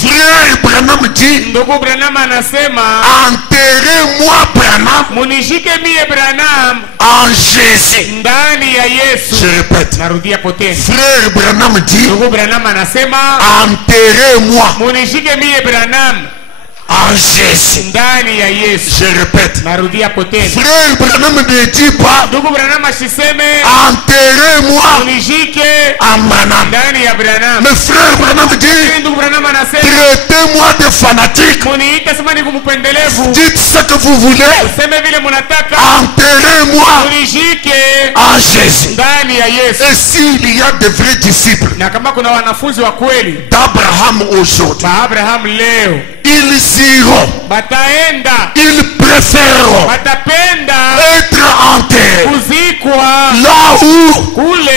Frère Branham dit, Ndugu Branham anasema enterrez-moi Branham munishike mie Branham en Jésus. ndani ya Yesu. Je répète. Narudia poteni. Frère Branham dit, Ndugu Branham anasema enterrez-moi munishike mie Branham en Jésus. ndani ya Yesu. Je répète. Narudia poteni. Frère Branham ne dit pas, Ndugu Branham asiseme enterrez-moi munishike en Branham. ndani ya Branham. Mais frère Branham dit, Ndugu Branham anasema traitez-moi de fanatique. muniite sema ni kumpendelevu, Dites ce que vous voulez. useme vile munataka, Enterrez-moi munishike en Jésus. ndani ya Yesu. Et s'il y a de vrais disciples Na kama kuna wanafunzi wa kweli d'Abraham aujourd'hui, ba Abraham leo, ils iront, bataenda, ils préféreront batapenda être enterrés kuzikwa là où kule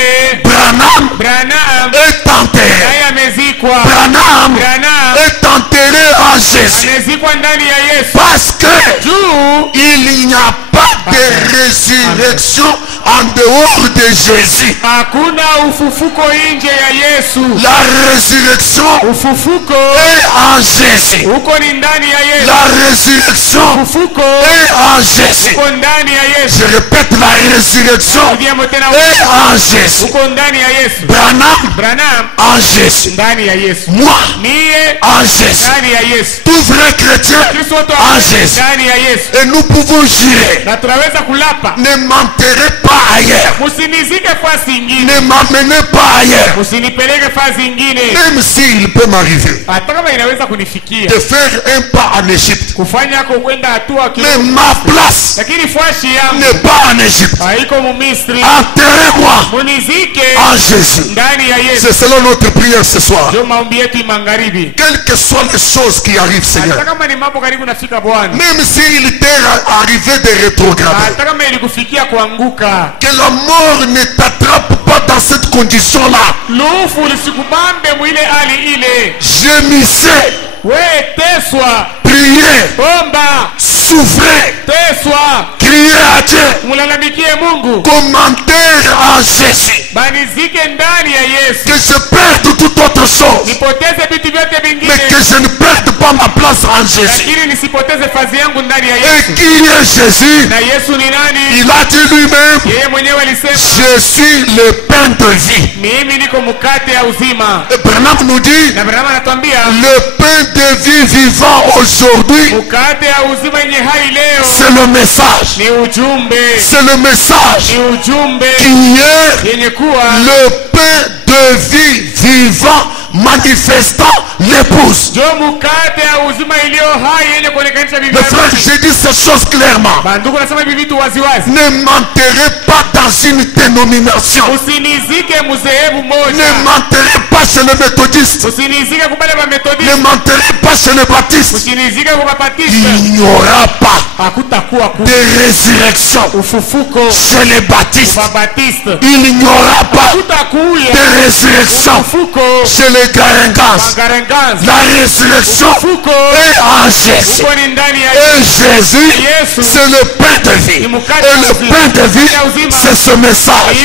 Branham Branham est enterré. naye amezikwa, Branham Branham est enterré en Jésus. amezikwa ndani ya Yesu, Parce que juu il n'y a pas de résurrection en dehors de Jésus. hakuna ufufuko nje ya Yesu. La résurrection Ufufuko est en Jésus. uko ni ndani ya Yesu. La résurrection Ufufuko est en Jésus. uko ndani ya Yesu. Je répète, la résurrection Rudia tena, est en Jésus. uko ndani ya Yesu. Branham Branham en Jésus. ndani ya Yesu, Moi niye en Jésus. ndani ya Yesu, Tout vrai chrétien Kristo wote en Jésus. ndani ya Yesu. Et nous pouvons jurer, Na tunaweza kulapa, ne m'enterrez pas ailleurs. musinizike fasi ingine, Ne m'amenez pas ailleurs. musinipeleke fasi ingine, Même s'il peut m'arriver hata kama inaweza kunifikia de faire un pas en Égypte. kufanya ko kwenda hatua Mais kidogo, ma place lakini fwashi yangu n'est pas en Égypte. haiko mu Misri. Enterrez-moi Munizike en Jésus. ndani ya Yesu. C'est selon notre prière ce soir. Ndio maombi yetu magharibi. Quelles que soient les choses qui arrivent, Seigneur. Hata kama ni mambo karibu nafika Bwana, Même s'il t'est arrivé de rétrograder. hata kama ilikufikia kuanguka, Que la mort ne t'attrape pas dans cette condition-là. lufu lisikubambe mwile hali ile. Gémissez, We teswa, priez, omba, souffrez, teswa, criez à Dieu. mulalamikie Mungu, Commentaire en Jésus. banizike ndani ya Yesu, Que je perde toute autre chose. nipoteze vitu vyote Mais vingine, que je ne perde pas ma place en Jésus. lakini nisipoteze fazi yangu ndani ya Et Yesu. qui est Jésus? Na Yesu ni nani? Il a dit lui-même, Yeye mwenyewe alisema, je suis le pain de vie. mimi niko mkate ya uzima. Et Branham nous dit, Na Branham anatuambia le pain de vie vivant aujourd'hui, mkate ya uzima yenye hai leo c'est le message. ni ujumbe, C'est le message ni ujumbe qui est yenye kuwa le pain de vie vivant manifestant l'épouse. jo mkate ya uzima iliyo hai yenye kuonekanisha bibi Mes frères, harusi. j'ai dit ces choses clairement. Bandugu, nasema hivi vitu waziwazi. Ne m'enterrez pas dans une dénomination. Usinizike mzehebu Ne moja, m'enterrez pas chez les méthodistes. usinizike kubale ba Ne methodiste, m'enterrez pas chez les baptistes. usinizike kwa baptiste. Il n'y aura pas Hakutakuwa de résurrection ufufuko chez les baptistes. kwa baptiste, Il n'y aura pas hakutakuya de résurrection ufufuko chez les Garangas. Magarenganza. La résurrection Ufufuko est en Jésus. uko ni ndani ya Et Yesu. Jésus, c'est le pain de vie. Et le pain de vie, c'est ce message. Et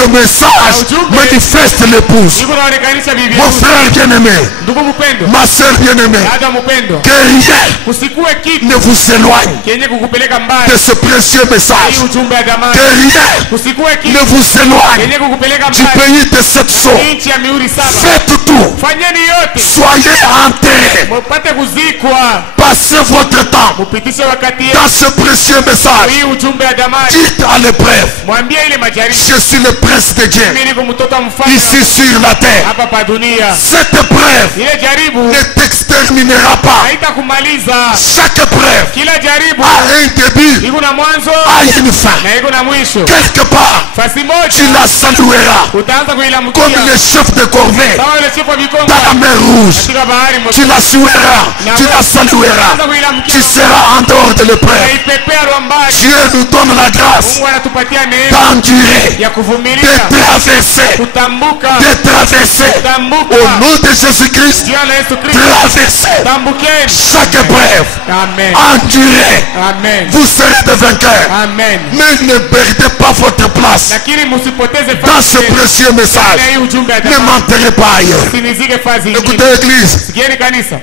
le message manifeste l'épouse. Niko naonekanisha bibi Mon harusi. frère bien-aimé, Ndugu mpendo, ma soeur bien-aimée, dada mpendo, que rien kusikue kitu ne vous éloigne kenye yenye kukupeleka mbali de ce précieux message. hii ujumbe ya Que damani rien kusikue ne kitu vous éloigne yenye kukupeleka du mbali pays de cette sceaux. nchi ya mihuri saba. Faites tout. Fanyeni yote Soyez enterrés. mupate kuzikwa, Passez votre temps mupitishe wakati dans yenu ce précieux message. hii ujumbe ya damani. Dites à l'épreuve, Mwambie ile majaribu, je suis le prince de Dieu mimi niko mtoto wa mfalme ici sur la terre. hapa pa dunia. Cette épreuve Ile jaribu ne t'exterminera pas. haitakumaliza. Chaque épreuve Kila jaribu a un début, iko na mwanzo a une fin. na iko na mwisho. Quelque part, Fasi tu moja la salueras utaanza comme kuilamkia le chef de corvée kama ile sifa vikongo dans la mer rouge. katika bahari moja. Tu la sueras, tu la salueras. Utaanza kuilamkia Tu seras en dehors de l'épreuve. naipepea rwambani. Dieu nous donne la grâce Mungu anatupatia neema d'endurer, ya de kuvumilia, traverser, kutambuka, de traverser. kutambuka. Au nom de Jésus-Christ, Jina la Yesu Kristo, traverser tambukeni. chaque épreuve. Amen. Endurer. Amen. Vous serez des vainqueurs. Amen. Mais ne perdez pas votre place Lakini musipoteze dans ce fasi précieux message. ya hii ujumbe ya Ne damani. m'enterrez pas ailleurs. Usinizike fasi Écoutez ingine. l'église, Sikieni kanisa,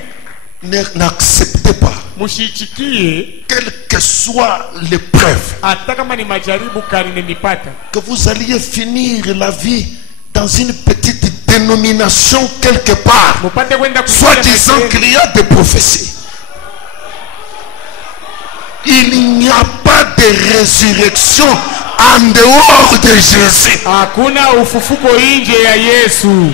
n'acceptez pas, mushichikie quelle que soit l'épreuve, hata kama ni majaribu kalinenipata, que vous alliez finir la vie dans une petite dénomination quelque part, mupate kwenda soit disant qu'il y a des prophéties. Il n'y a pas de résurrection en dehors de Jésus. hakuna ufufuko nje ya Yesu.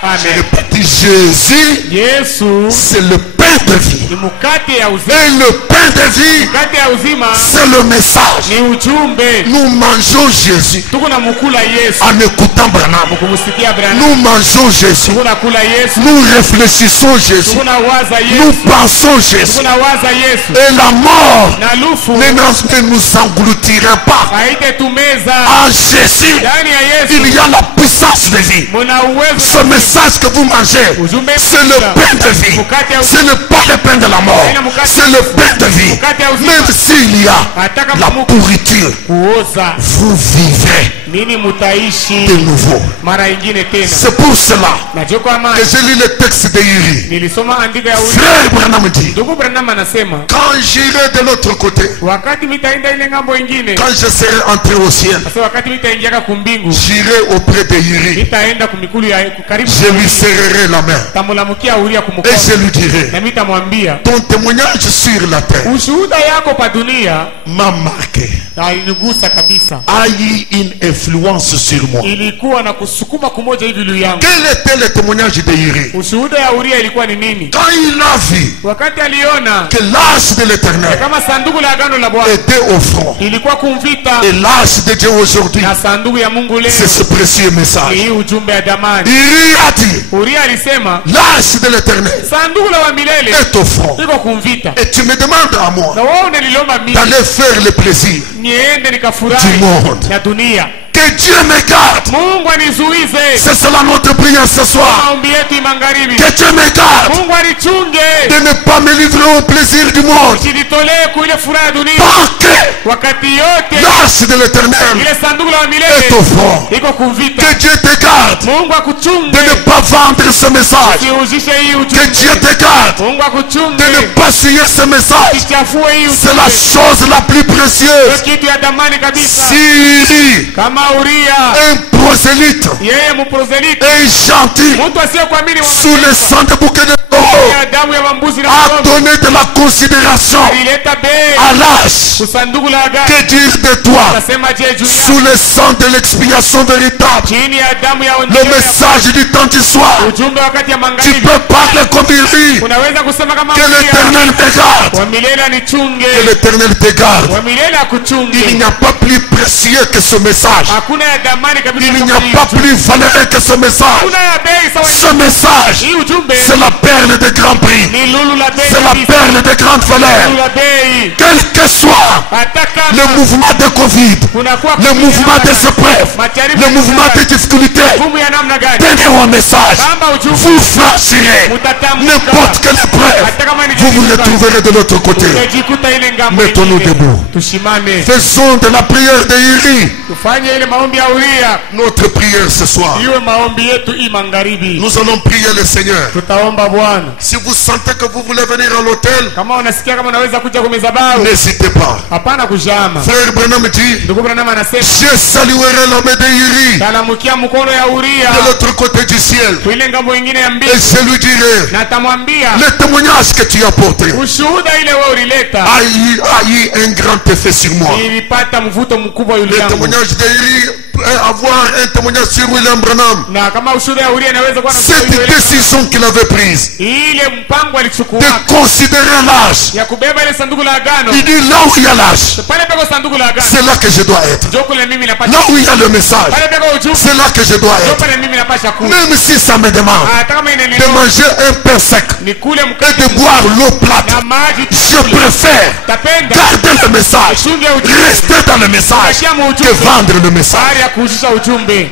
Je Amen. répète, Jésus, Yesu c'est le pain de vie. ni mkate ya uzima. Et le pain de vie, Mkate ya uzima c'est le message. ni ujumbe. Nous mangeons Jésus Tuko na mukula Yesu, en écoutant Branham. kumusikia Branham. Nous mangeons Jésus. Tuko na kula Yesu, Nous réfléchissons Jésus. tuko na waza Nous Yesu, pensons Jésus. tuko na waza Yesu. Et la mort Na lufu ne nous engloutira pas. haitetumeza. En Jésus, Ndani ya il Yesu y a la puissance de vie. muna uwezo. Ce message que vous mangez, Ujumbe c'est le pain de vie. mkate ya Ce uzima. n'est pas le pain de la mort. C'est le pain de vie. Mkate ya uzima. Même s'il y a Hata la kama muko pourriture, kuoza, vous vivrez nini mutaishi de nouveau. mara ingine tena. C'est pour cela Najua kwa que amani je lis le texte de Uri. nilisoma andiko ya Uri. Frère Branham dit, Ndugu Branham anasema quand j'irai de l'autre côté, wakati mitaenda ile ngambo ingine, quand je serai entré au ciel, sasa wakati mitaingiaka kumbingu, j'irai auprès de Uri. mitaenda kumikulu ya karibu, Je lui serrerai la main tamulamukia Uria et kumkono je lui dirai, na mitamwambia ton témoignage sur la terre ushuhuda yako pa dunia m'a marqué, na ilinigusa kabisa, a eu une influence sur moi. ilikuwa na kusukuma kumoja hivi juu yangu. Quel était le témoignage de Uri? Ushuhuda ya Uria ilikuwa ni nini? Quand il a vu Wakati aliona que l'arche de l'éternel kama sanduku la agano la Bwana était au front, ilikuwa kumvita et l'arche de Dieu aujourd'hui, na sanduku ya Mungu leo, c'est ce précieux message. hii ujumbe ya damani. Uri a dit, Uria alisema l'arche de l'éternel sanduku la wa milele est au front. iko kumvita, Et tu me demandes à moi na wewe unanilomba mimi d'aller faire le plaisir niende du nikafurahi monde. na dunia. Que Dieu me garde. Mungu anizuize. C'est cela notre prière ce soir. Maombi yetu magharibi. Que Dieu me garde Mungu anichunge de ne pas me livrer au plaisir du monde. usinitolee kuile furaha ya dunia Tant que wakati yote l'arche de l'éternel ile sanduku la est milele au front. iko kumvita. Que Dieu te garde Mungu akuchunge de ne pas vendre ce message. usiuzishe hii Que ujumbe. Dieu te garde Mungu akuchunge de ne pas signer ce message. usichafue hii C'est la ujumbe. chose la plus précieuse. Ndio kitu ya damani kabisa. Siri, Kama Uria un prosélyte, yeye mproseliti, un gentil, mtu asiyekuamini sous le sang de bouquet de taureau, ya damu ya mambuzi na a ng'ombe donné de la considération alileta bei à l'arche. kusanduku la agano. Que dire de toi Akasema je juu sous yako le sang de l'expiation véritable, chini ya damu ya le ondoleo ya message du temps du soir? ujumbe wakati ya Tu magharibi. peux parler comme il dit. Unaweza kusema kama Que Uria, l'éternel me garde. wa milele anichunge, Que l'éternel te garde. wa milele Il akuchunge. n'y a pas plus précieux que ce message. Hakuna ya damani kabisa Il n'y kama a hii pas ujumbe. plus valeureux que ce message. Hakuna ya bei sawa. Ce message, Hii ujumbe c'est la perle de grand prix. ni lulu la bei C'est la kabisa. perle de grande Lulu valeur. la bei. Quel que soit Hata le kama mouvement de Covid, kunakuwa le mouvement des épreuves, majaribu le ya mouvement namna des gani, difficultés, ngumu ya namna gani, tenez au message. kamba ujumbe Vous franchirez utatamka. n'importe quelle épreuve. Hata kama ni Vous vous jaribu gani, retrouverez de l'autre côté. utajikuta ile ngambo Mettons-nous ingine. debout. Tushimame Faisons de la prière de Uri tufanye ile maombi ya Uria notre prière ce soir. iwe maombi yetu hii magharibi. Nous allons prier le Seigneur. Tutaomba Bwana. Si vous sentez que vous voulez venir à l'hôtel, Kama unasikia kama unaweza kuja kwa madhabahu, n'hésitez précipitez pas. hapana kujama. Frère Branham dit, Ndugu Branham anasema je saluerai la main de Uri talamukia mkono ya Uria de l'autre côté du ciel. ile ngambo nyingine ya mbingu, Et je lui dirai, na atamwambia le témoignage que tu as porté ushuhuda ile wewe ulileta a eu un grand effet sur moi. ilipata mvuto mkubwa yule Le yangu. témoignage de Uri peut avoir un témoignage sur William Branham. Na kama ushuhuda ya Uria inaweza kuwa na Cette décision qu'il avait prise ile mpango alichukua de considérer l'âge. ya kubeba ile sanduku la agano, Il dit là où il y a l'âge, pale peko sanduku la agano c'est là que je dois être. ndio kule mimi napata, Là où il y a le message, pale peko ujumbe c'est là que je dois ndio être. pale mimi napasha kula. Même si ça me demande Hata kama de inanielewa manger un pain sec ni kule et mkate de boire l'eau plate, na maji je préfère tapenda garder le message, ushunge ujumbe rester dans le message, que vendre le message. bali ya kuhusisha ujumbe.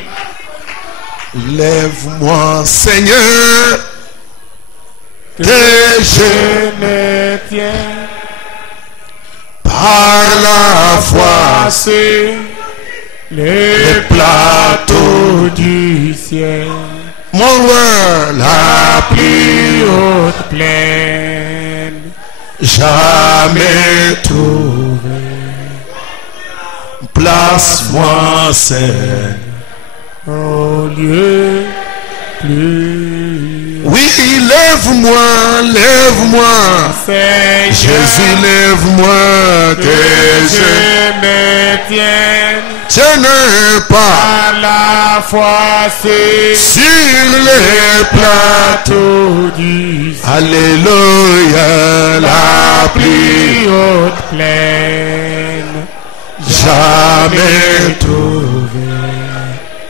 Lève-moi, Seigneur, que je me tiens par la foi sur les plateaux du ciel, mon roi, la plus haute plaine, jamais trouvé. Place-moi, Seigneur. au lieu plus Oui, lève-moi, lève-moi. Seigneur, Jésus, lève-moi, que je me tienne je n'ai pas à la fois sur les plats. plateaux du ciel, Alléluia, la pluie, plus haute plaine, jamais trouvé.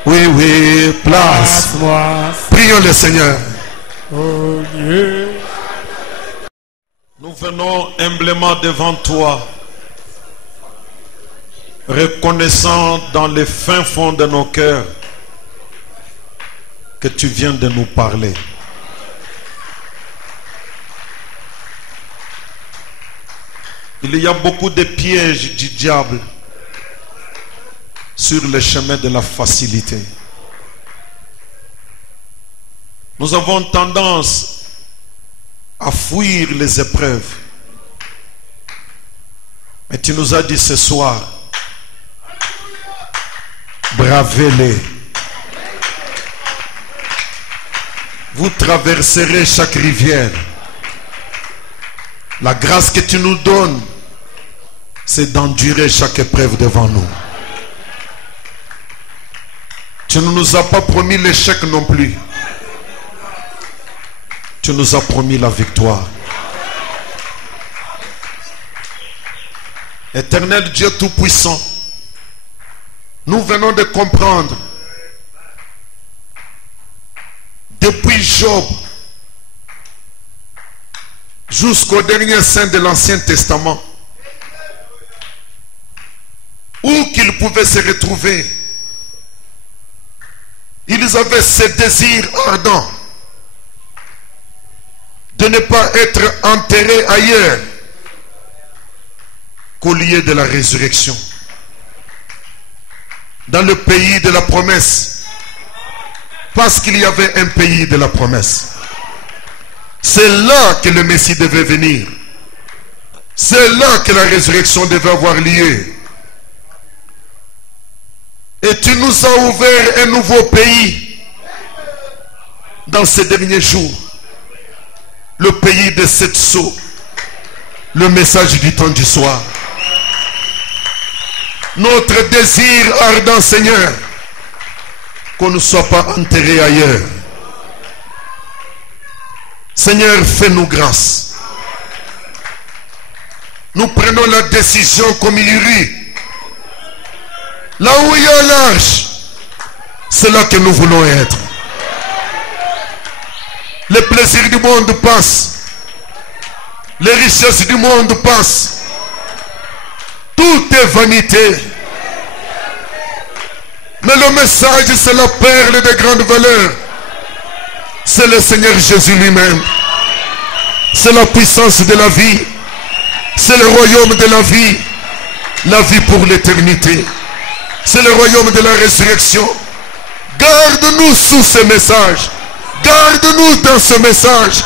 Oui, oui, place. moi Prions le Seigneur. au lieu. Nous venons humblement devant toi, reconnaissant dans les fins fonds de nos cœurs que tu viens de nous parler. Il y a beaucoup de pièges du diable sur le chemin de la facilité. Nous avons tendance à fuir les épreuves. Mais tu nous as dit ce soir, bravez-les. Vous traverserez chaque rivière. La grâce que tu nous donnes, c'est d'endurer chaque épreuve devant nous. Tu ne nous as pas promis l'échec non plus. Tu nous as promis la victoire. Éternel Dieu Tout-Puissant, nous venons de comprendre, depuis Job jusqu'au dernier saint de l'Ancien Testament, où qu'ils pouvaient se retrouver, ils avaient ce désir ardent de ne pas être enterrés ailleurs qu'au lieu de la résurrection, dans le pays de la promesse, parce qu'il y avait un pays de la promesse. C'est là que le Messie devait venir. C'est là que la résurrection devait avoir lieu. Et tu nous as ouvert un nouveau pays dans ces derniers jours. Le pays des 7 sceaux. Le message du temps du soir. Notre désir ardent, Seigneur, qu'on ne soit pas enterré ailleurs. Seigneur, fais-nous grâce. Nous prenons la décision comme Uri. Là où il y a l'âge, c'est là que nous voulons être. Les plaisirs du monde passent. Les richesses du monde passent. Tout est vanité. Mais le message, c'est la perle de grande valeur. C'est le Seigneur Jésus lui-même. C'est la puissance de la vie. C'est le royaume de la vie. La vie pour l'éternité. C'est le royaume de la résurrection. Garde-nous sous ce message. Garde-nous dans ce message.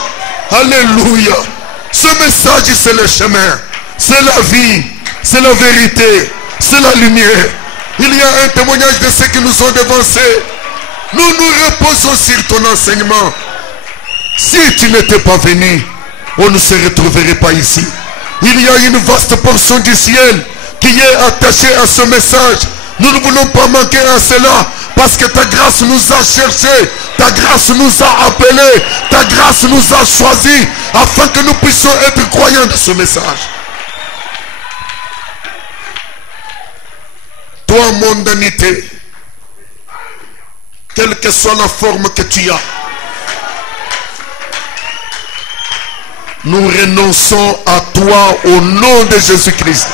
Alléluia. Ce message, c'est le chemin. C'est la vie. c'est la vérité, c'est la lumière. Il y a un témoignage de ceux qui nous ont devancés. Nous nous reposons sur ton enseignement. Si tu n'étais pas venu, on ne se retrouverait pas ici. Il y a une vaste portion du ciel qui est attachée à ce message. Nous ne voulons pas manquer à cela, parce que ta grâce nous a cherchés, ta grâce nous a appelés, ta grâce nous a choisis, afin que nous puissions être croyants de ce message. Toi, mondanité, quelle que soit la forme que tu as, nous renonçons à toi au nom de Jésus-Christ.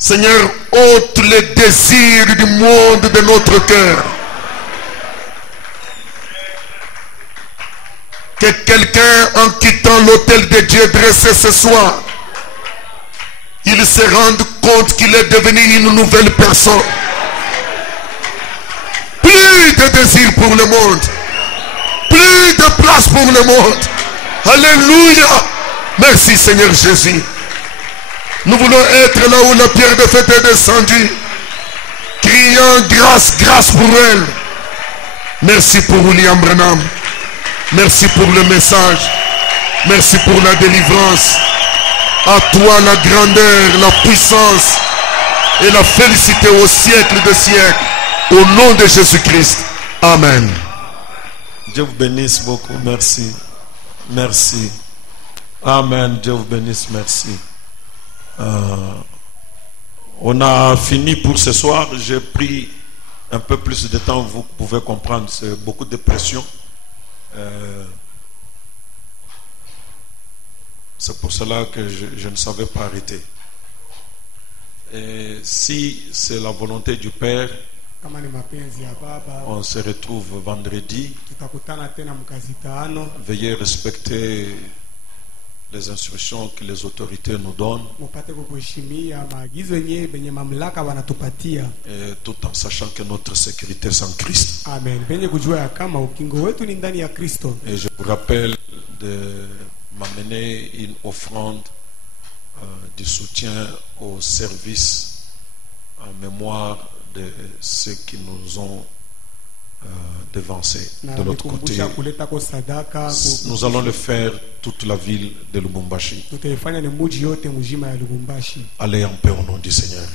Seigneur, ôte les désirs du monde de notre cœur. Que quelqu'un, en quittant l'autel de Dieu dressé ce soir, il se rende compte qu'il est devenu une nouvelle personne. Plus de désir pour le monde, plus de place pour le monde. Alléluia. Merci Seigneur Jésus. Nous voulons être là où la pierre de fête est descendue, criant grâce, grâce pour elle. Merci pour William Branham. Merci pour le message. Merci pour la délivrance. À toi la grandeur, la puissance et la félicité au siècle des siècles. Au nom de Jésus-Christ. Amen. Dieu vous bénisse beaucoup. Merci. Merci. Amen. Dieu vous bénisse. Merci. On a fini pour ce soir. J'ai pris un peu plus de temps. Vous pouvez comprendre. C'est beaucoup de pression. C'est pour cela que je ne savais pas arrêter. Et si c'est la volonté du Père, on se retrouve vendredi. Veuillez respecter les instructions que les autorités nous donnent, et tout en sachant que notre sécurité est en Christ. Amen. Et je vous rappelle de m'amener une offrande du soutien au service en mémoire de ceux qui nous ont devancés de l'autre côté. Nous allons le faire toute la ville de Lubumbashi. Allez en paix au nom du Seigneur.